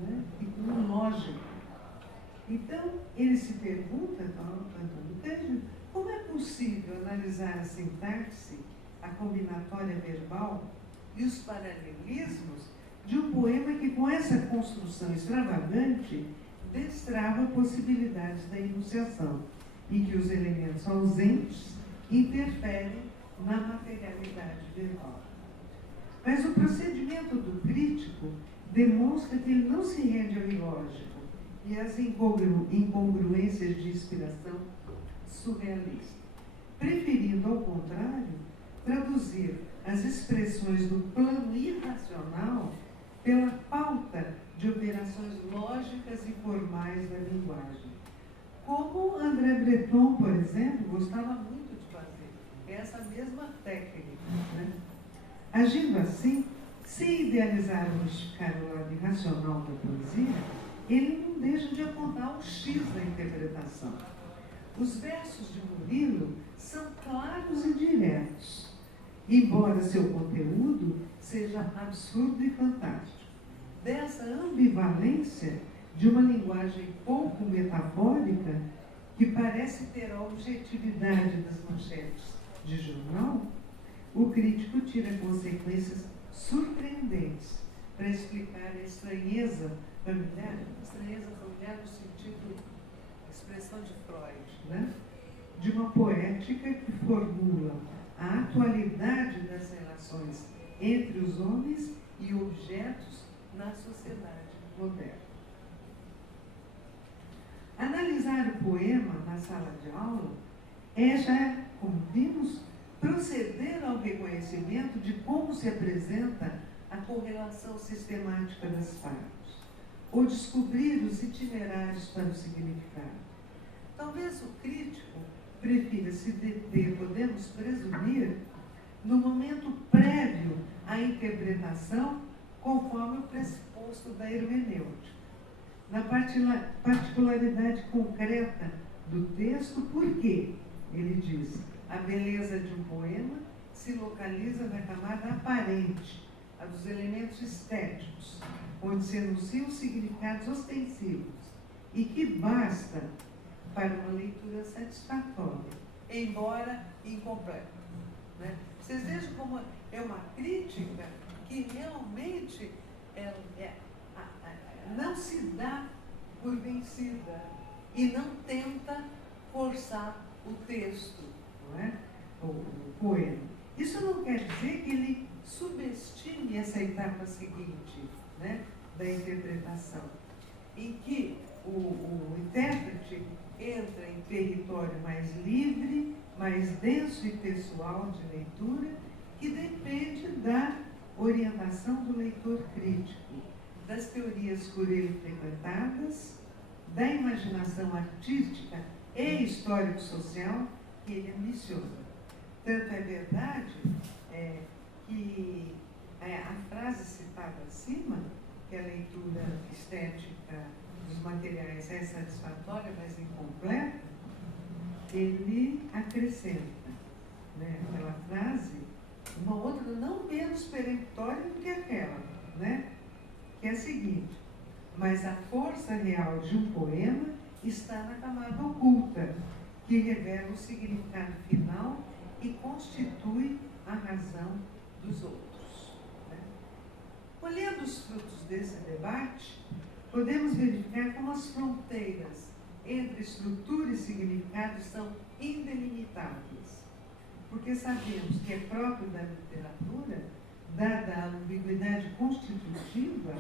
né? E com lógica. Então, ele se pergunta, Antônio Cândido, como é possível analisar a sintaxe, a combinatória verbal e os paralelismos de um poema que, com essa construção extravagante, destrava possibilidades da enunciação e que os elementos ausentes interferem na materialidade verbal. Mas o procedimento do crítico demonstra que ele não se rende ao ilógico e às incongruências de inspiração surrealista, preferindo, ao contrário, traduzir as expressões do plano irracional pela falta de operações lógicas e formais da linguagem. Como André Breton, por exemplo, gostava muito de fazer essa mesma técnica, né? Agindo assim, sem idealizar ou mistificar o lado irracional da poesia, ele não deixa de apontar o X da interpretação. Os versos de Murilo são claros e diretos, embora seu conteúdo seja absurdo e fantástico. Dessa ambivalência de uma linguagem pouco metafórica que parece ter a objetividade das manchetes de jornal, o crítico tira consequências surpreendentes para explicar a estranheza familiar no sentido, expressão de Freud, né? De uma poética que formula a atualidade das relações entre os homens e objetos na sociedade moderna. Analisar o poema na sala de aula é já, como vimos, proceder ao reconhecimento de como se apresenta a correlação sistemática das partes, ou descobrir os itinerários para o significado. Talvez o crítico prefira se deter, podemos presumir, no momento prévio à interpretação, conforme o pressuposto da hermenêutica, na particularidade concreta do texto, porque, ele diz, a beleza de um poema se localiza na camada aparente, a dos elementos estéticos, onde se anunciam significados ostensivos, e que basta para uma leitura satisfatória, embora incompleta. Né? Vocês vejam como é uma crítica que realmente não se dá por vencida e não tenta forçar o texto, não é? o poema. Isso não quer dizer que ele subestime essa etapa seguinte, né, da interpretação, em que o intérprete entra em território mais livre, mais denso e pessoal de leitura, que depende da orientação do leitor crítico, das teorias por ele frequentadas, da imaginação artística e histórico-social que ele ambiciona. Tanto é verdade que a frase citada acima, que a leitura estética dos materiais é satisfatória, mas incompleta, ele acrescenta, né, aquela frase, uma outra não menos peremptória do que aquela, né, que é a seguinte: mas a força real de um poema está na camada oculta, que revela o significado final e constitui a razão dos outros. Né? Olhando os frutos desse debate, podemos verificar como as fronteiras entre estrutura e significado são indelimitáveis, porque sabemos que é próprio da literatura, dada a ambiguidade constitutiva,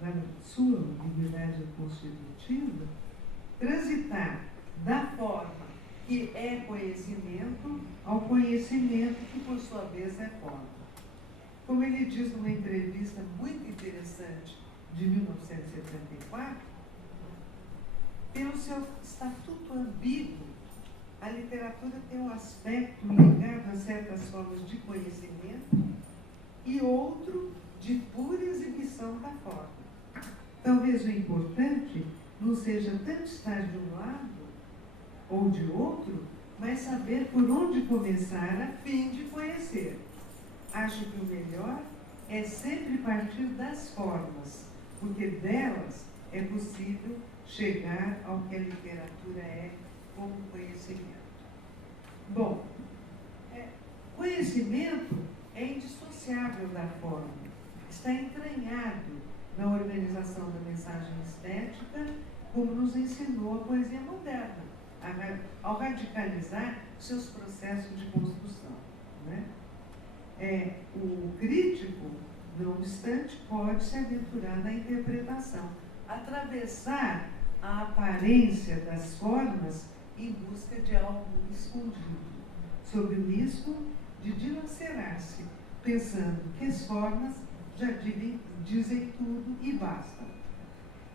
da sua ambiguidade constitutiva, transitar da forma que é conhecimento ao conhecimento que, por sua vez, é forma. Como ele diz numa entrevista muito interessante de 1974, pelo seu estatuto ambíguo, a literatura tem um aspecto ligado a certas formas de conhecimento e outro de pura exibição da forma. Talvez o importante não seja tanto estar de um lado ou de outro, mas saber por onde começar a fim de conhecer. Acho que o melhor é sempre partir das formas, porque delas é possível chegar ao que a literatura é como conhecimento. Bom, conhecimento é indissociável da forma, está entranhado na organização da mensagem estética, como nos ensinou a poesia moderna, ao radicalizar seus processos de construção. Né? O crítico, não obstante, pode se aventurar na interpretação, atravessar a aparência das formas em busca de algo escondido, sob o risco de dilacerar-se, pensando que as formas já dizem tudo e basta.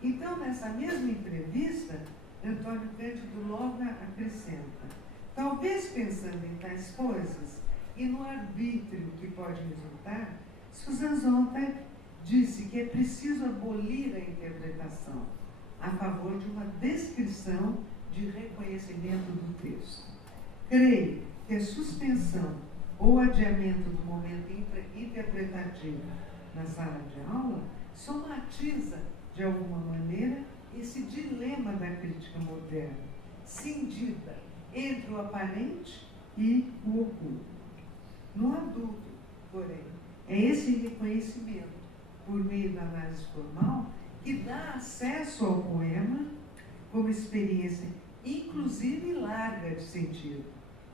Então, nessa mesma entrevista, Antônio Cândido logo acrescenta: talvez pensando em tais coisas e no arbítrio que pode resultar, Susan Sontag disse que é preciso abolir a interpretação a favor de uma descrição de reconhecimento do texto. Creio que a suspensão ou adiamento do momento interpretativo na sala de aula somatiza, de alguma maneira, esse dilema da crítica moderna, cindida entre o aparente e o oculto. No adulto, porém, é esse reconhecimento, por meio da análise formal, que dá acesso ao poema como experiência, inclusive larga de sentido.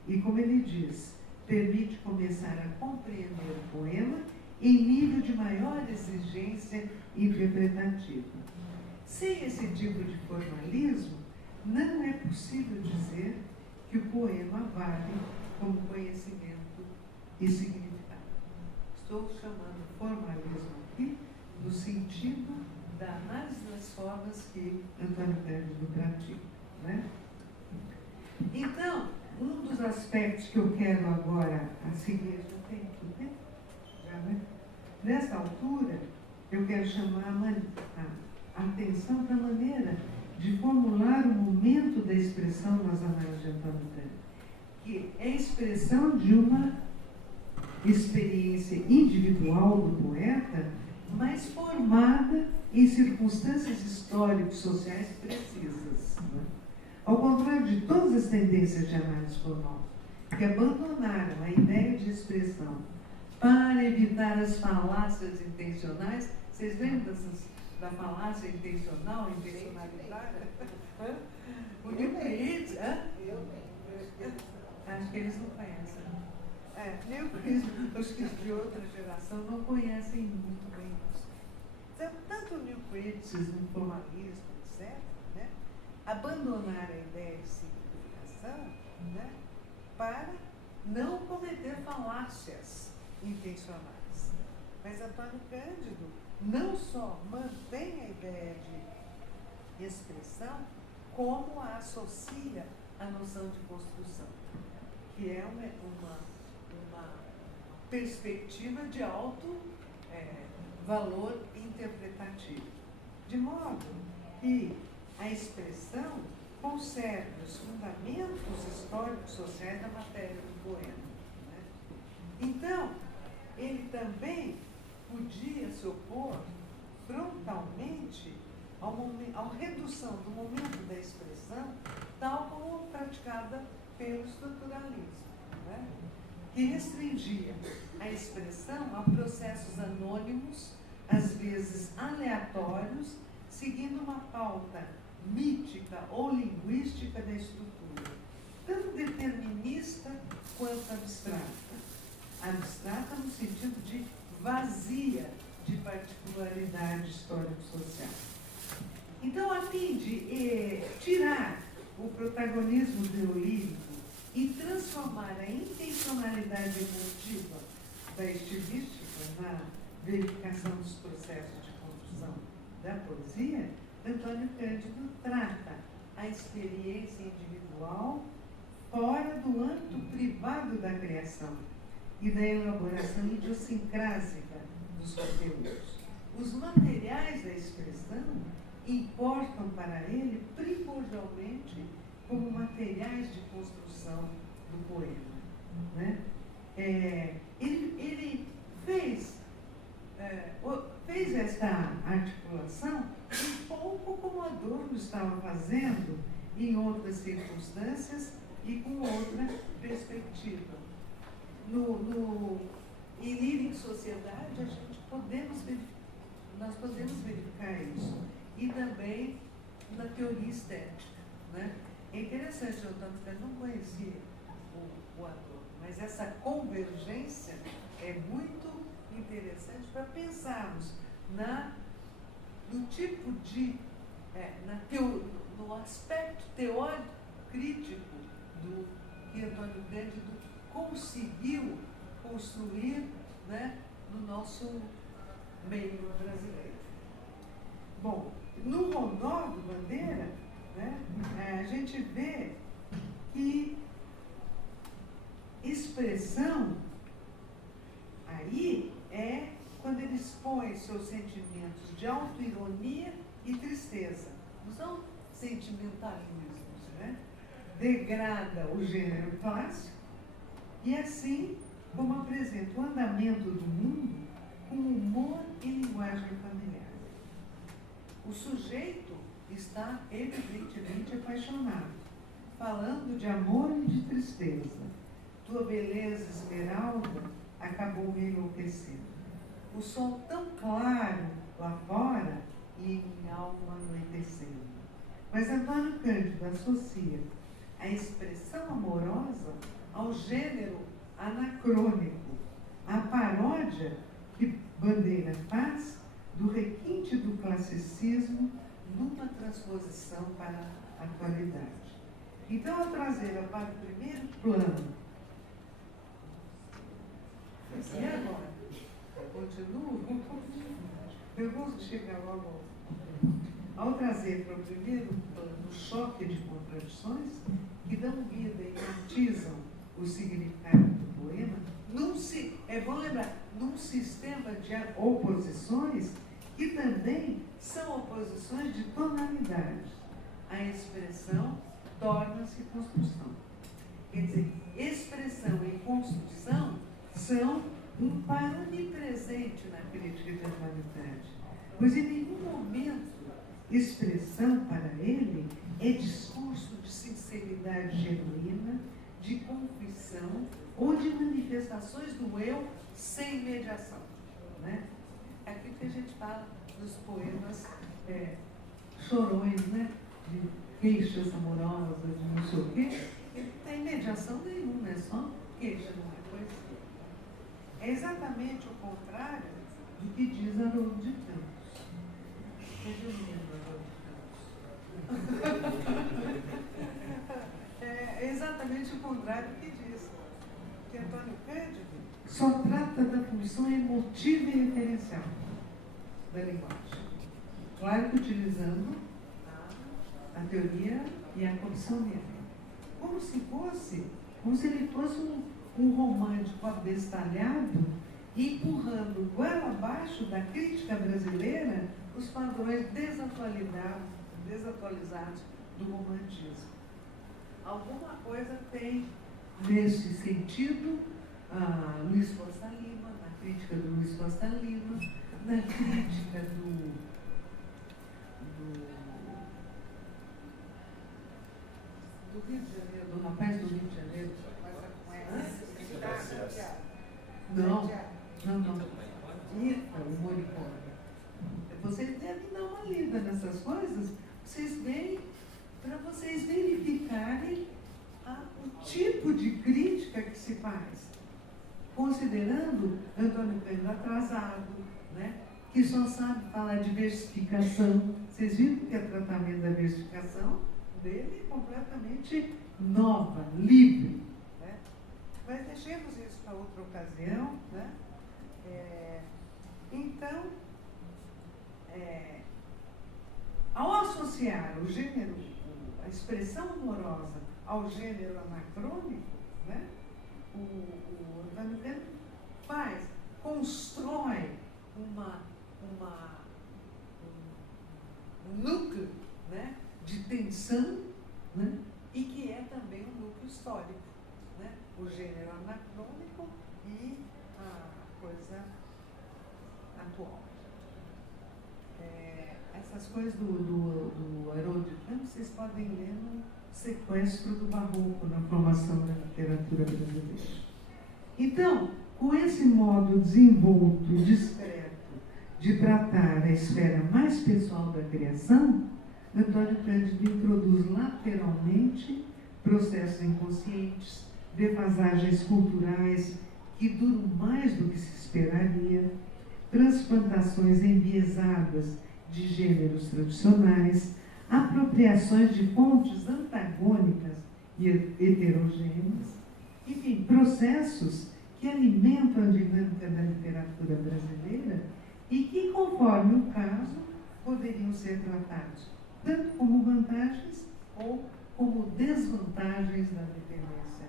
E, como ele diz, permite começar a compreender o poema em nível de maior exigência interpretativa. Sem esse tipo de formalismo, não é possível dizer que o poema vale como conhecimento e significado. Estou chamando formalismo aqui no sentido da análise das formas que Antônio Cândido pratica, né? Então, um dos aspectos que eu quero agora a seguir, já tem aqui, já, né? Nessa altura, eu quero chamar a atenção para a maneira de formular o momento da expressão nas análises de Antônio Cândido, que é a expressão de uma experiência individual do poeta, mas formada em circunstâncias históricas sociais precisas. Né? Ao contrário de todas as tendências de análise formal, que abandonaram a ideia de expressão para evitar as falácias intencionais. Vocês lembram da falácia intencional, intencionalidade? O Newcreed, acho que eles não conhecem. Newcreed, os que de outra geração não conhecem muito bem isso. Então, tanto o Newcreed, no formalismo, etc., né, abandonar a ideia de significação, né, para não cometer falácias intencionais. Mas Antônio Cândido não só mantém a ideia de expressão, como a associa à noção de construção, que é uma perspectiva de alto valor interpretativo. De modo que a expressão conserve os fundamentos históricos sociais da matéria do poema. Né? Então, ele também podia se opor frontalmente à redução do momento da expressão, tal como praticada pelo estruturalismo, né? Que restringia a expressão a processos anônimos, às vezes aleatórios, seguindo uma pauta mítica ou linguística da estrutura, tão determinista quanto abstrata. Abstrata no sentido de vazia de particularidade histórico-social. Então, a fim de tirar o protagonismo do lírico e transformar a intencionalidade emotiva da estilística na verificação dos processos de construção da poesia, Antônio Cândido trata a experiência individual fora do âmbito privado da criação e da elaboração idiosincrásica dos conteúdos. Os materiais da expressão importam para ele primordialmente como materiais de construção do poema. Né? Ele fez esta articulação um pouco como Adorno estava fazendo em outras circunstâncias e com outra perspectiva. Em Lírica e Sociedade, nós podemos verificar isso. E também na teoria estética. Né? É interessante, eu não conhecia o Adorno, mas essa convergência é muito interessante para pensarmos no tipo de, no aspecto teórico crítico do que Antônio Cândido conseguiu construir, né, no nosso meio brasileiro. Bom, no Rondó do Bandeira, né, a gente vê que expressão aí é quando ele expõe seus sentimentos de autoironia e tristeza. Não são sentimentalismos, né? Degrada o gênero clássico e assim como apresenta o andamento do mundo com humor e linguagem familiar. O sujeito está evidentemente apaixonado, falando de amor e de tristeza, tua beleza esmeralda acabou me enlouquecendo. O sol tão claro lá fora e minha alma anoitecendo. Mas Antônio Cândido associa a expressão amorosa ao gênero anacrônico, a paródia que Bandeira faz do requinte do classicismo numa transposição para a atualidade. Então, ao trazê-la para o primeiro plano, e agora? Continuo? Eu vou chegar logo. Ao trazer para o primeiro plano o choque de contradições que dão vida e matizam o significado do poema, é bom lembrar, num sistema de oposições que também são oposições de tonalidade. A expressão torna-se construção. Quer dizer, expressão e construção são um par onipresente na crítica de atualidade, pois em nenhum momento expressão para ele é discurso de sinceridade genuína, de confissão ou de manifestações do eu sem mediação. Né? É aquilo que a gente fala dos poemas chorões, né? De queixas amorosas, de não sei o quê, e não tem mediação nenhuma, é só queixa, não é poesia. É exatamente o contrário do que diz Haroldo de Campos. Resumindo, Haroldo de Campos. É exatamente o contrário do que diz. Que Antônio Cândido só trata da função emotiva e referencial da linguagem. Claro que utilizando a teoria jacobsoniana. Como se ele fosse um romântico abestalhado empurrando goela abaixo da crítica brasileira os padrões desatualizados do romantismo. Alguma coisa tem nesse sentido Luiz Costa Lima, na crítica do Luiz Costa Lima, na crítica do Rio de Janeiro, do rapaz do Rio de Janeiro. Não. Ita, o Morricone. Vocês devem dar uma lida nessas coisas, vocês veem, para vocês verificarem o tipo de crítica que se faz, considerando Antônio Cândido atrasado, né? Que só sabe falar de versificação. Vocês viram que o tratamento da versificação dele é completamente nova, livre. Né? Mas deixemos isso para outra ocasião. Né? Então, ao associar o gênero, a expressão amorosa ao gênero anacrônico, né? O Antônio Cândido constrói um núcleo, né, de tensão, né, e que é também um núcleo histórico, né, o gênero anacrônico e a coisa atual. Essas coisas do Haroldo de Campos vocês podem ler no Sequestro do Barroco, na formação da literatura brasileira. Então, com esse modo desenvolto e discreto de tratar a esfera mais pessoal da criação, Antônio Cândido introduz lateralmente processos inconscientes, defasagens culturais que duram mais do que se esperaria, transplantações enviesadas de gêneros tradicionais, apropriações de fontes antagônicas e heterogêneas, enfim, processos que alimentam a dinâmica da literatura brasileira e que, conforme o caso, poderiam ser tratados tanto como vantagens ou como desvantagens da dependência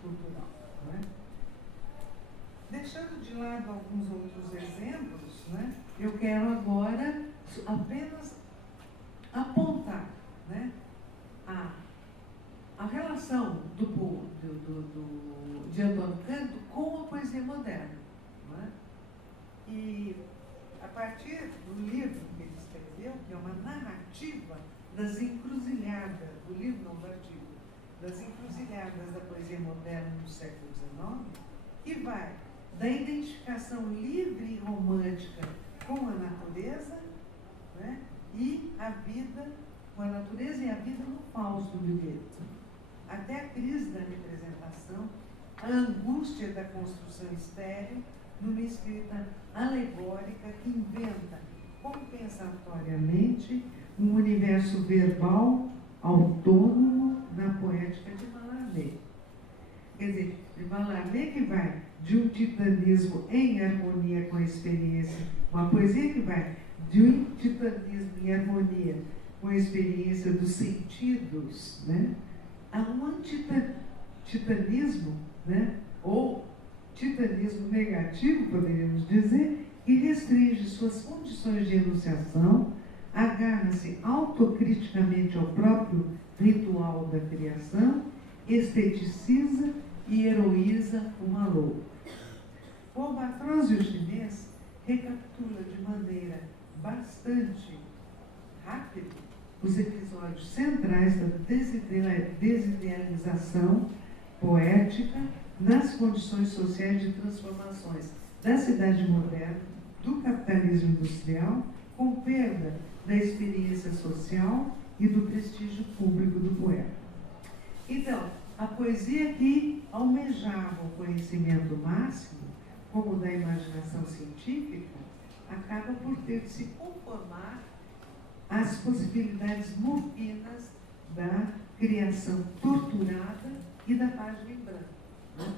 cultural. Não é? Deixando de lado alguns outros exemplos, né, eu quero agora apenas apontar, né, a relação de Antônio Cândido com a poesia moderna. Não é? E a partir do livro que ele escreveu, que é uma narrativa das encruzilhadas, do livro não do artigo, das encruzilhadas sacadas da poesia moderna no século XIX, que vai da identificação livre e romântica com a natureza, né, e a vida, com a natureza e a vida no Fausto de Goethe, até a crise da representação, a angústia da construção estéril, numa escrita alegórica que inventa compensatoriamente um universo verbal autônomo na poética de Mallarmé. Quer dizer, de Mallarmé que vai de um titanismo em harmonia com a experiência, uma poesia que vai de um titanismo em harmonia com a experiência dos sentidos, né, a um antititanismo, né, ou titanismo negativo, poderíamos dizer, que restringe suas condições de enunciação, agarra-se autocriticamente ao próprio ritual da criação, esteticiza e heroíza o maluco. O Albatroz e o Chinês recapitula de maneira bastante rápida os episódios centrais da desidealização poética nas condições sociais de transformações da cidade moderna, do capitalismo industrial, com perda da experiência social e do prestígio público do poeta. Então, a poesia que almejava o conhecimento máximo, como o da imaginação científica, acaba por ter de se conformar às possibilidades morfinas da criação torturada e da página em branco, né?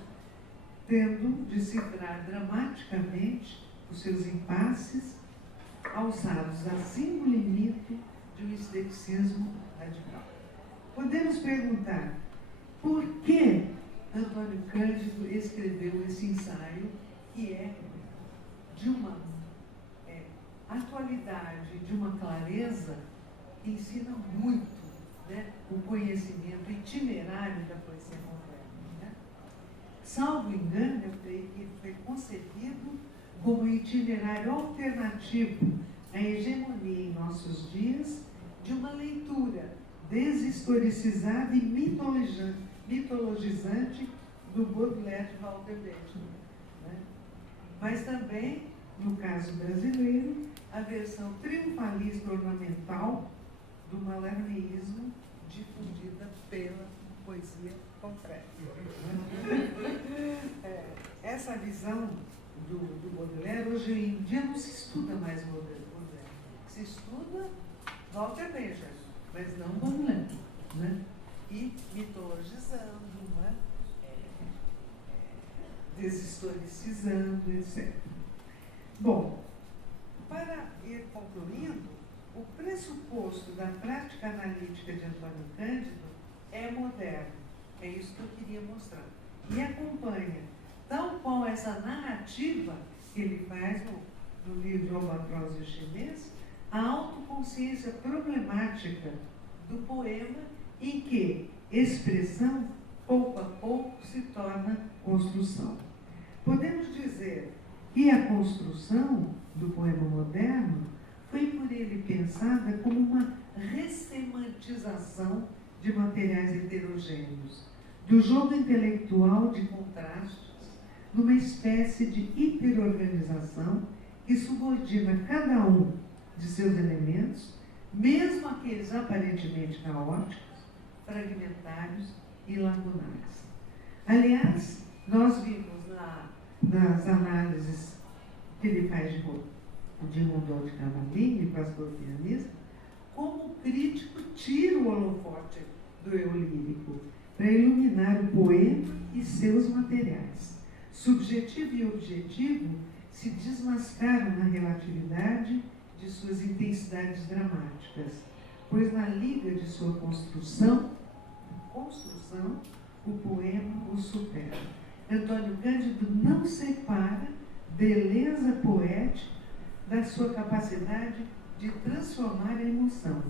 Tendo de cifrar dramaticamente os seus impasses, alçados acima do limite de um esteticismo radical. Podemos perguntar por que Antônio Cândido escreveu esse ensaio, que é de uma atualidade, de uma clareza que ensina muito, né, o conhecimento itinerário da poesia moderna, né? Salvo engano, eu creio que foi concebido como itinerário alternativo à hegemonia em nossos dias de uma leitura deshistoricizada e mitologizante do Baudelaire de Walter Benjamin, né? Mas também, no caso brasileiro, a versão triunfalista ornamental do mallarméismo difundida pela poesia concreta. Essa visão do Baudelaire, hoje em dia não se estuda mais Baudelaire. Se estuda Walter Benjamin, mas não Baudelaire, né? E mitologizando, né? Deshistoricizando, etc. Bom, para ir concluindo, o pressuposto da prática analítica de Antônio Cândido é moderno. É isso que eu queria mostrar. E acompanha, tal qual essa narrativa que ele faz no livro Albatroz e o Chinês, a autoconsciência problemática do poema, em que expressão, pouco a pouco, se torna construção. Podemos dizer que a construção do poema moderno foi por ele pensada como uma ressemantização de materiais heterogêneos, do jogo intelectual de contrastes, numa espécie de hiperorganização que subordina cada um de seus elementos, mesmo aqueles aparentemente caóticos, fragmentários e lacunares. Aliás, nós vimos nas análises que ele faz de Rondot de Cavalini e Pastor Pianista, como o crítico tira o holofote do eu lírico para iluminar o poema e seus materiais. Subjetivo e objetivo se desmascaram na relatividade de suas intensidades dramáticas, pois na liga de sua construção, o poema o supera. Antônio Cândido não separa beleza poética da sua capacidade de transformar a emoção,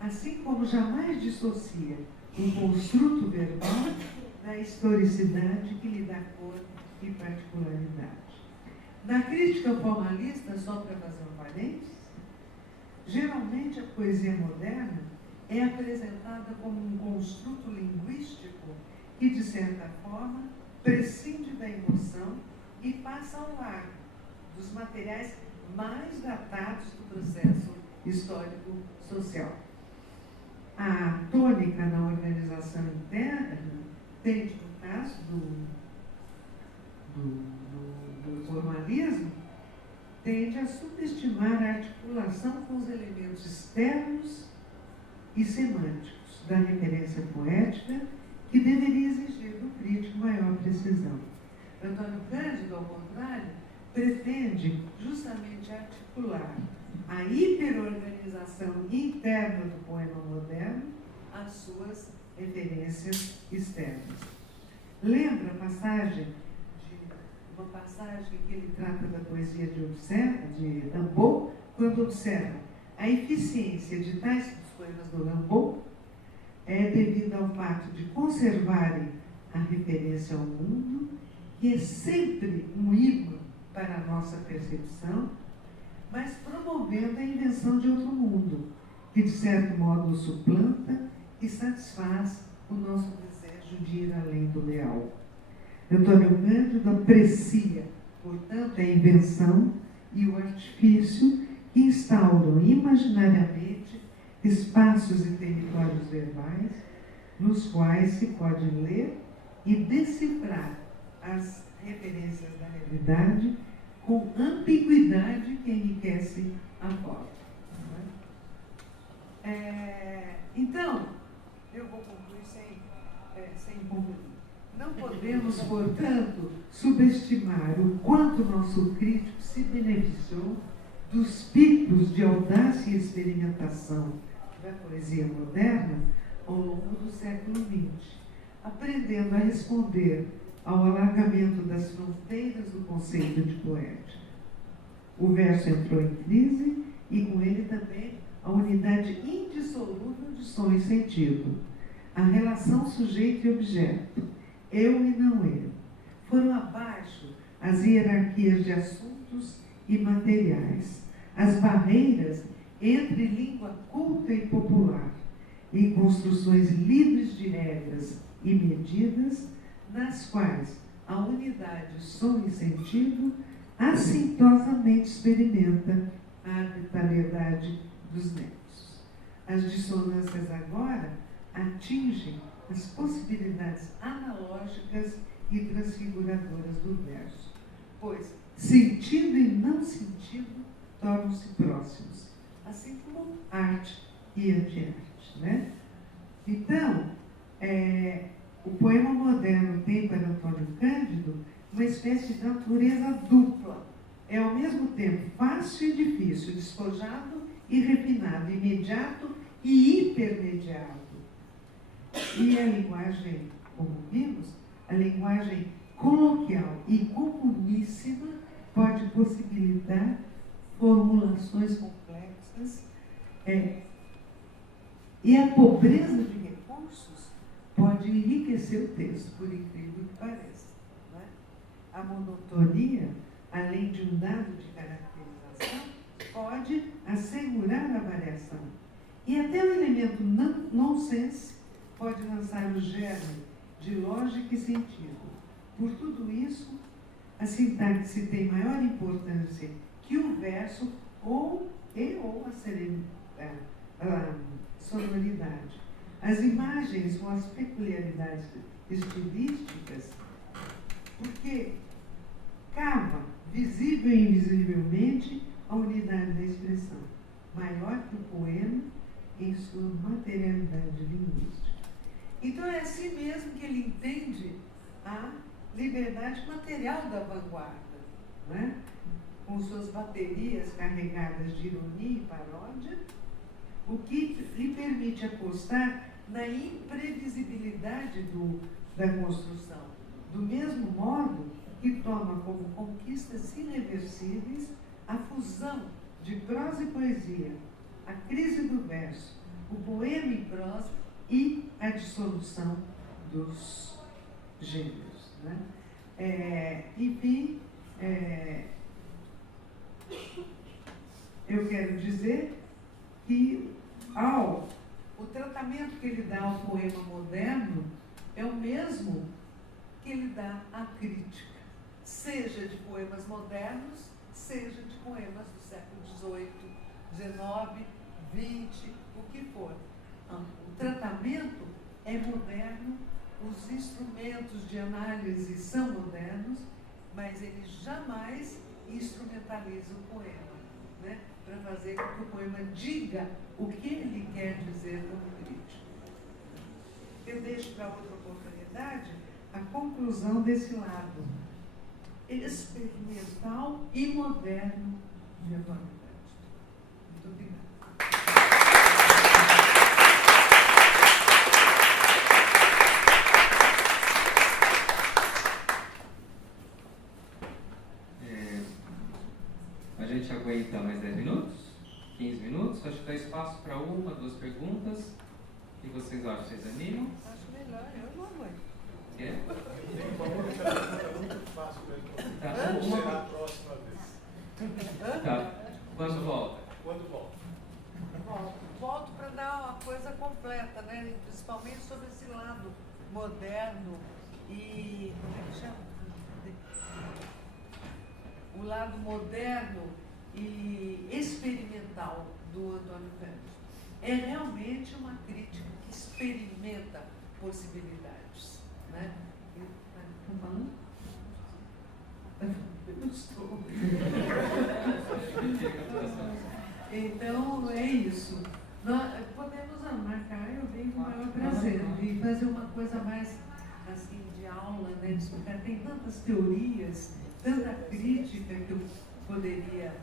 assim como jamais dissocia o construto verbal da historicidade que lhe dá cor e particularidade. Na crítica formalista, só para fazer um parênteses, geralmente a poesia moderna é apresentada como um construto linguístico que, de certa forma, prescinde da emoção e passa ao largo dos materiais mais datados do processo histórico-social. A tônica na organização interna tende, no caso do formalismo, tende a subestimar a articulação com os elementos externos e semânticos da referência poética, que deveria exigir do crítico maior precisão. Antônio Cândido, ao contrário, pretende justamente articular a hiperorganização interna do poema moderno às suas referências externas. Lembra uma passagem que ele trata da poesia de Rimbaud, quando observa a eficiência de tais dos poemas do Rimbaud é devido ao fato de conservarem a referência ao mundo, que é sempre um imã para a nossa percepção, mas promovendo a invenção de outro mundo, que de certo modo o suplanta e satisfaz o nosso desejo de ir além do real. Antônio Cândido aprecia, portanto, a invenção e o artifício que instauram imaginariamente espaços e territórios verbais nos quais se pode ler e decifrar as referências da realidade com ambiguidade que enriquece a forma. Então, eu vou concluir sem concluir. Não podemos, portanto, subestimar o quanto nosso crítico se beneficiou dos picos de audácia e experimentação da poesia moderna ao longo do século XX, aprendendo a responder ao alargamento das fronteiras do conceito de poética. O verso entrou em crise e, com ele também, a unidade indissolúvel de som e sentido, a relação sujeito e objeto, eu e não eu. Foram abaixo as hierarquias de assuntos e materiais, as barreiras entre língua culta e popular, e construções livres de regras e medidas, nas quais a unidade som e sentido assintosamente experimenta a arbitrariedade dos nexos. As dissonâncias agora atingem as possibilidades analógicas e transfiguradoras do verso, pois sentido e não sentido tornam-se próximos, assim como arte e anti-arte, né? Então, o poema moderno tem para Antônio Cândido uma espécie de natureza dupla. É ao mesmo tempo fácil e difícil, despojado e refinado, imediato e hipermediado. E a linguagem, como vimos, a linguagem coloquial e comuníssima pode possibilitar formulações complexas, e a pobreza de recursos pode enriquecer o texto, por incrível que pareça. Não é? A monotonia, além de um dado de caracterização, pode assegurar a variação. E até o elemento nonsense pode lançar o germe de lógica e sentido. Por tudo isso, a sintaxe tem maior importância que o verso ou a sonoridade. As imagens com as peculiaridades estilísticas, porque cava, visível e invisivelmente, a unidade da expressão, maior que o poema em sua materialidade linguística. Então é assim mesmo que ele entende a liberdade material da vanguarda, né? Com suas baterias carregadas de ironia e paródia, o que lhe permite apostar na imprevisibilidade da construção, do mesmo modo que toma como conquistas irreversíveis a fusão de prosa e poesia, a crise do verso, o poema em prosa e a dissolução dos gêneros. Né? Enfim, eu quero dizer que o tratamento que ele dá ao poema moderno é o mesmo mesmo que ele dá à crítica, seja de poemas modernos, seja de poemas do século XVIII, XIX, XX, o que for. O tratamento é moderno, os instrumentos de análise são modernos, mas ele jamais instrumentaliza o poema, né? Para fazer com que o poema diga o que ele quer dizer como crítico. Eu deixo para outra oportunidade a conclusão desse lado experimental e moderno de Antônio Cândido. Muito obrigada. A gente aguenta mais 10 minutos? 15 minutos? Acho que dá espaço para uma, duas perguntas. O que vocês acham? Vocês animam? Acho melhor, eu não aguento. Quer? Tem uma pergunta muito fácil para ele. Tá. Como será a próxima vez? Tá. Quando volta? Quando volta? Bom, volto para dar uma coisa completa, né? Principalmente sobre esse lado moderno e... como é que chama? O lado moderno e experimental do Antônio Cândido. É realmente uma crítica que experimenta possibilidades, né? Estão falando? Eu estou. Então, é isso. Nós podemos marcar, eu venho com o maior prazer de fazer uma coisa mais assim, de aula, né? De explicar. Tem tantas teorias, tanta crítica que eu poderia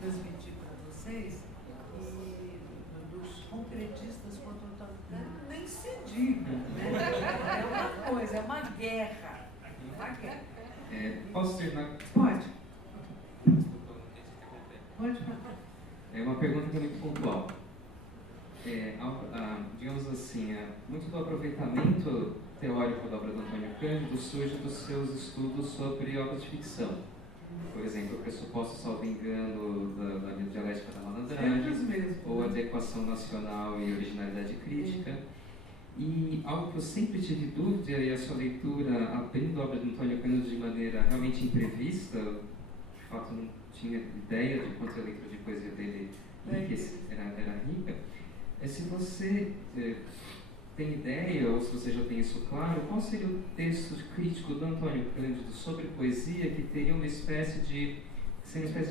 transmitir para vocês, e dos concretistas quanto ao Antônio Cândido, nem se diga, né? É uma coisa, é uma guerra. Uma guerra. Posso terminar? Pode. Pode falar. É uma pergunta que é muito pontual. Digamos assim, muito do aproveitamento teórico da obra do Antônio Cândido surge dos seus estudos sobre obras de ficção. Por exemplo, o pressuposto, salvo engano, da dialética da malandragem, ou adequação nacional e originalidade crítica. E algo que eu sempre tive dúvida, e a sua leitura abrindo a obra do Antônio Cândido de maneira realmente imprevista, de fato não tinha ideia de quanto a leitura de poesia dele era rica, é se você tem ideia, ou se você já tem isso claro, qual seria o texto crítico do Antônio Cândido sobre poesia que teria uma espécie de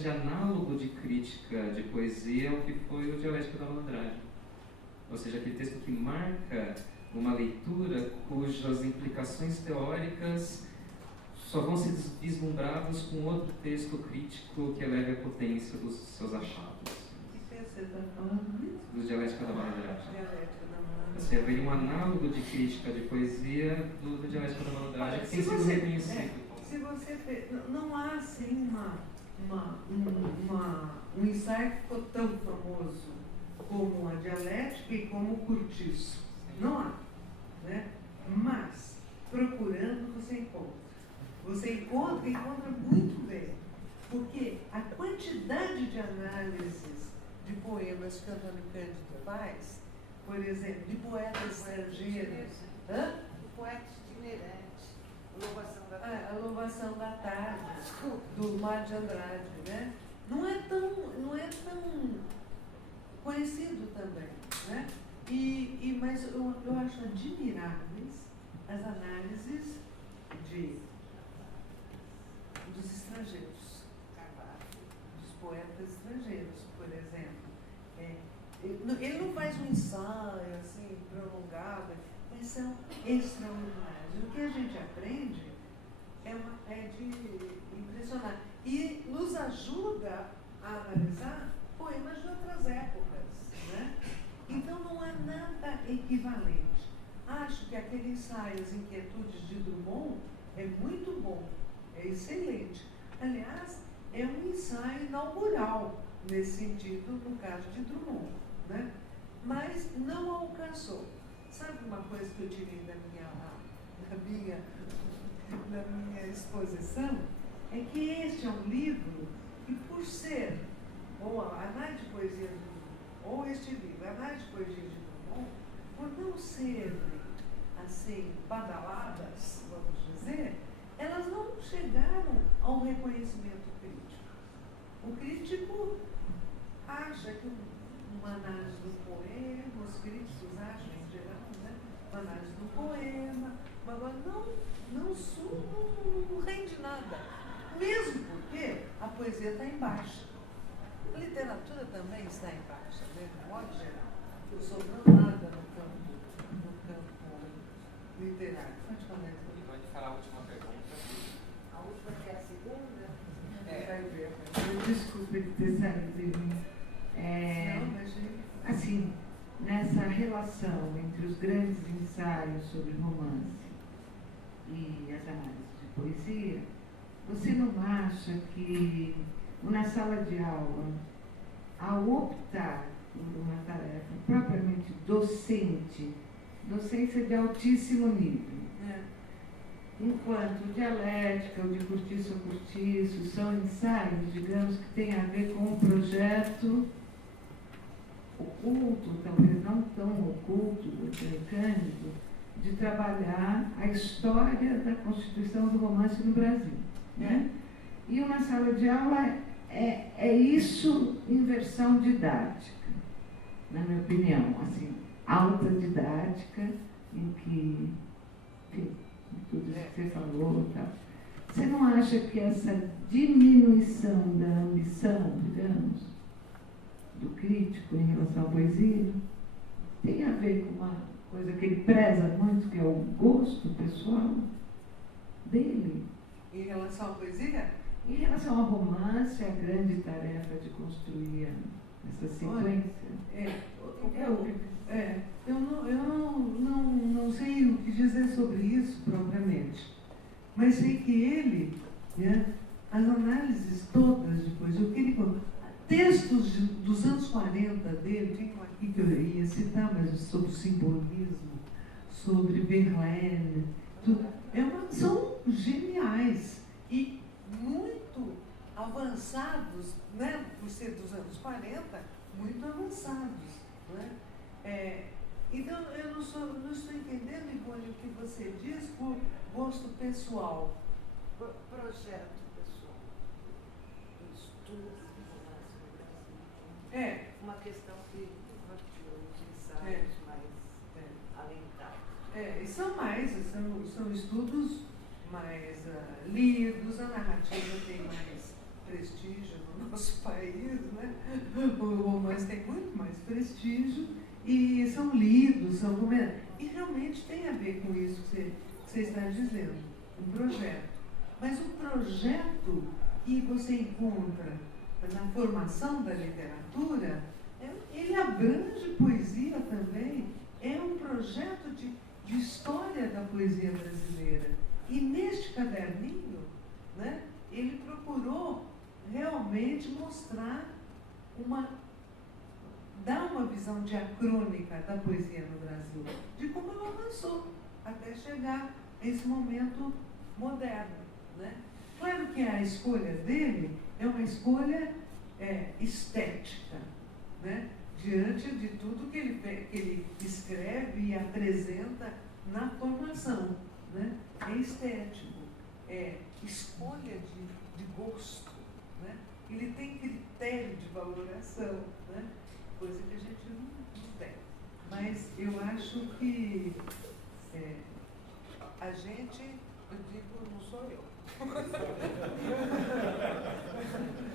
análogo de crítica de poesia ao que foi o Dialética da Malandragem? Ou seja, aquele texto que marca uma leitura cujas implicações teóricas só vão ser vislumbradas com outro texto crítico que eleve a potência dos seus achados. Que texto você está falando mesmo? Do Dialética da Malandragem. Dialética da Malandragem. Assim, haveria um análogo de crítica de poesia do Dialética da Malandragem que tem sido reconhecido. Se você não há assim um ensaio que ficou tão famoso como a dialética e como o cortiço. Não há, né? Mas, procurando, você encontra. Você encontra muito bem. Porque a quantidade de análises de poemas que Antônio Cândido faz, por exemplo, de poetas estrangeiros. Poeta itinerante, A Louvação da Tarde, do Mar de Andrade, né? Não é tão conhecido também, né? Mas eu acho admiráveis as análises dos estrangeiros, dos poetas estrangeiros, por exemplo. Ele não faz um ensaio assim, prolongado, mas são extraordinários. O que a gente aprende é de impressionar. E nos ajuda a analisar poemas de outras épocas, né? Então não há nada equivalente. Acho que aquele ensaio As Inquietudes de Drummond é muito bom, é excelente. Aliás, é um ensaio inaugural nesse sentido, no caso de Drummond, né? Mas não alcançou. Sabe uma coisa que eu tirei da minha exposição? É que este é um livro que, por ser, ou a análise de poesia de Drummond, ou este livro, a análise de poesia de Drummond, por não ser assim, badaladas, vamos dizer, elas não chegaram ao reconhecimento crítico. O crítico acha que uma análise do poema, os críticos acham em geral, né? Uma análise do poema, agora não rende nada. Mesmo porque a poesia está em baixa. A literatura também está em baixa, né? De modo geral. Não sobrou nada no campo literário. Pode falar. E pode falar a última pergunta. A última que é a segunda? Vai ver. Desculpe ter saído. Não, imagina. Assim, nessa relação entre os grandes ensaios sobre romance e as análises de poesia, você não acha que na sala de aula, ao optar por uma tarefa propriamente docente, docência de altíssimo nível, enquanto dialética ou de cortiço a cortiço são ensaios, digamos, que têm a ver com um projeto oculto, talvez não tão oculto, do Cândido, de trabalhar a história da constituição do romance no Brasil. Né? E uma sala de aula é isso em versão didática, na minha opinião, assim, alta didática, em que, enfim, tudo isso que você falou e tal. Você não acha que essa diminuição da ambição, digamos, do crítico em relação à poesia, tem a ver com uma coisa que ele preza muito, que é o gosto pessoal dele? Em relação à poesia? Em relação ao romance, a grande tarefa de construir essa sequência. Eu não sei o que dizer sobre isso propriamente, mas sei que ele, né, as análises todas depois, o que ele textos dos anos 40 dele, tem um aqui que eu ia citar, mas sobre o simbolismo, sobre Verlaine, são geniais e muito avançados, né, por ser dos anos 40, muito avançados. Né? Então, eu não estou entendendo, Ivone, o que você diz por gosto pessoal. Projeto pessoal. Estudo de romance no Brasil. Uma questão que norteou os ensaios mais alentados. E são estudos mais lidos, a narrativa tem mais prestígio no nosso país, né? O romance tem muito mais prestígio e são lidos, são comentados. E realmente tem a ver com isso que você está dizendo, um projeto. Mas o projeto que você encontra na formação da literatura, ele abrange poesia também, é um projeto de história da poesia brasileira. E neste caderninho, né, ele procurou realmente mostrar dar uma visão diacrônica da poesia no Brasil, de como ela avançou até chegar a esse momento moderno. Né? Claro que a escolha dele é uma escolha estética, né? Diante de tudo que ele escreve e apresenta na formação. Né? É estético, é escolha de gosto. Né? Ele tem critério de valoração, né? Coisa que a gente não tem. Mas eu acho que a gente, eu digo, não sou eu.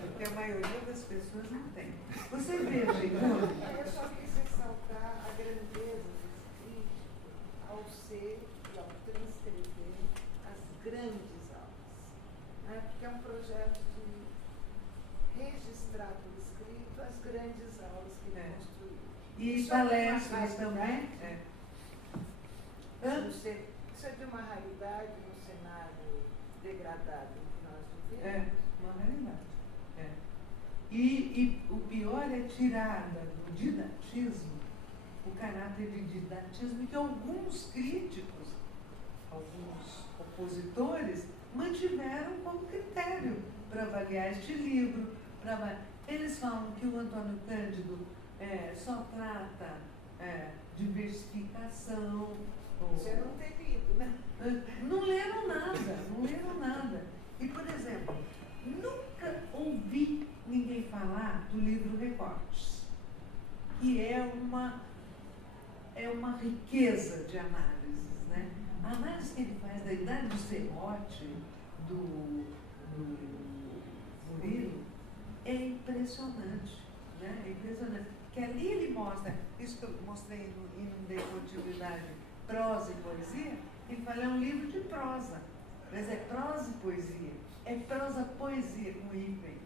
Porque a maioria das pessoas não tem. Você veja, então. Eu só quis ressaltar a grandeza desse crítico ao ser e ao transcrever as grandes aulas. Né? Porque é um projeto de registrar por escrito as grandes aulas que ele construiu. E isso palestras também. Isso é de uma raridade no cenário degradado que nós vivemos. Uma realidade. E o pior é tirar do didatismo o caráter de didatismo que alguns críticos, alguns opositores, mantiveram como critério para avaliar este livro. Eles falam que o Antônio Cândido só trata de versificação. Você não teve uma riqueza de análises, né? A análise que ele faz da idade do serrote, do Murilo, é impressionante, né? É impressionante. Porque ali ele mostra, isso que eu mostrei no Inundei Continuidade, prosa e poesia, ele fala, é um livro de prosa, mas é prosa e poesia, é prosa-poesia com hífen,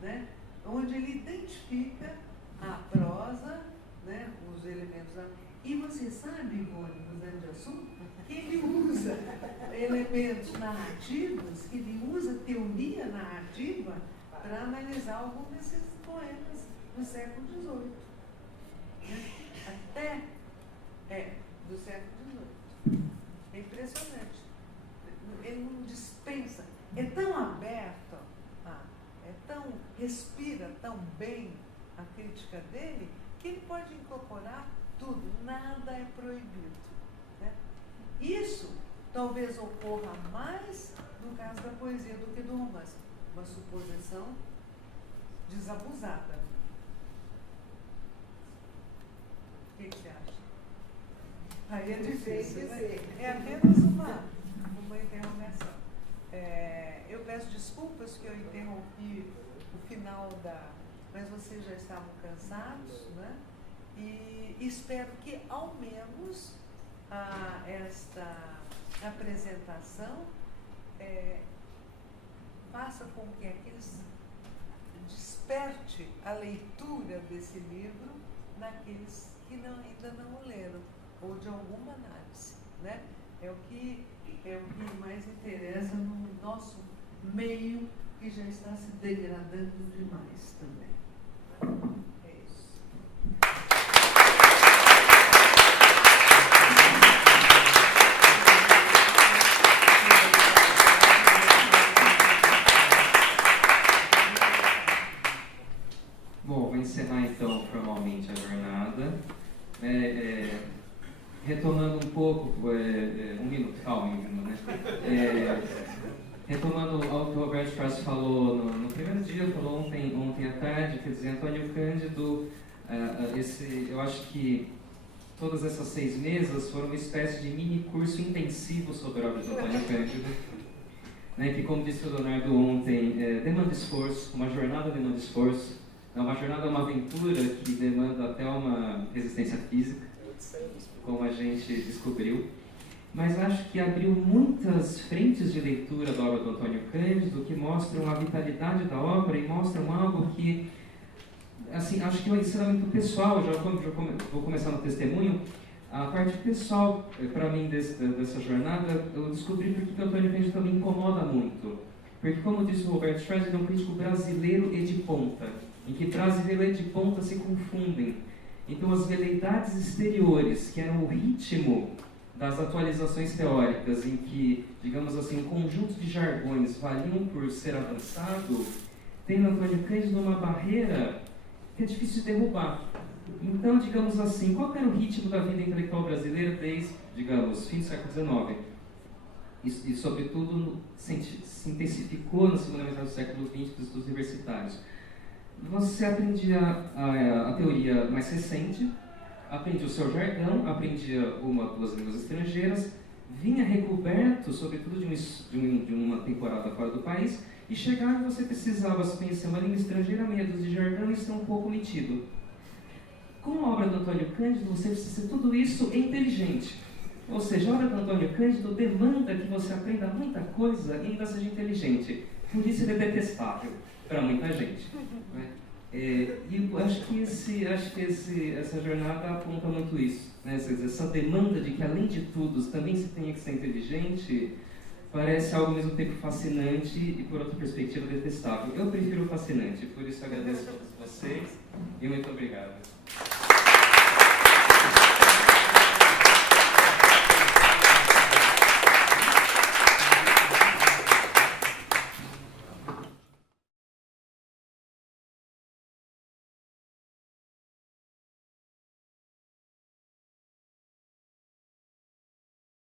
né? Onde ele identifica a prosa, né? Os elementos da... E você sabe, Ivone, mudando de assunto, que ele usa elementos narrativos, que ele usa teoria narrativa para analisar alguns desses poemas do século XVIII. Né? Até do século XVIII. É impressionante. Ele não dispensa. É tão aberto, respira tão bem a crítica dele, que ele pode incorporar tudo, nada é proibido. Né? Isso talvez ocorra mais no caso da poesia do que do romance. Uma suposição desabusada. O que você acha? Aí é difícil, né? É apenas uma interrogação. Eu peço desculpas que eu interrompi o final mas vocês já estavam cansados, né? E espero que ao menos esta apresentação faça com que aqueles desperte a leitura desse livro naqueles que ainda não o leram, ou de alguma análise, né? É o que mais interessa no nosso meio, que já está se degradando demais também. É isso. Bom, vou encerrar então formalmente a jornada. Retomando um pouco, um minuto, calma, né? Retomando ao que o Roberto Frost falou no primeiro dia, falou ontem à tarde, quer dizer, Antônio Cândido, eu acho que todas essas 6 mesas foram uma espécie de mini curso intensivo sobre a obra de Antônio Cândido, né, que, como disse o Leonardo ontem, demanda esforço, uma jornada demanda esforço, uma jornada é uma aventura que demanda até uma resistência física, como a gente descobriu. Mas acho que abriu muitas frentes de leitura da obra do Antônio Cândido que mostram a vitalidade da obra e mostram algo que, assim, acho que é um ensinamento pessoal. Já vou começar no testemunho. A parte pessoal, para mim, dessa jornada, eu descobri porque o Antônio Cândido também incomoda muito. Porque, como disse o Roberto Schwarz, ele é um crítico brasileiro e de ponta, em que brasileiro e de ponta se confundem. Então, as veleidades exteriores, que eram o ritmo das atualizações teóricas, em que, digamos assim, um conjunto de jargões valiam por ser avançado, tem no Antônio Cândido uma barreira que é difícil de derrubar. Então, digamos assim, qual era o ritmo da vida intelectual brasileira desde, digamos, fim do século XIX? E sobretudo, se intensificou na segunda metade do século XX dos estudos universitários. Você aprendia a teoria mais recente, aprendia o seu jargão, aprendia uma ou duas línguas estrangeiras, vinha recoberto, sobretudo, de uma temporada fora do país, e chegava e você precisava conhecer uma língua estrangeira, meia dúzia de jargão e ser um pouco metido. Com a obra do Antônio Cândido, você precisa ser tudo isso inteligente. Ou seja, a obra do Antônio Cândido demanda que você aprenda muita coisa e ainda seja inteligente. Por isso ele é detestável para muita gente. Né? E eu acho que essa jornada aponta muito isso. Né? Essa demanda de que, além de tudo, também se tenha que ser inteligente, parece algo ao mesmo tempo fascinante e, por outra perspectiva, detestável. Eu prefiro o fascinante, por isso agradeço a todos vocês e muito obrigado.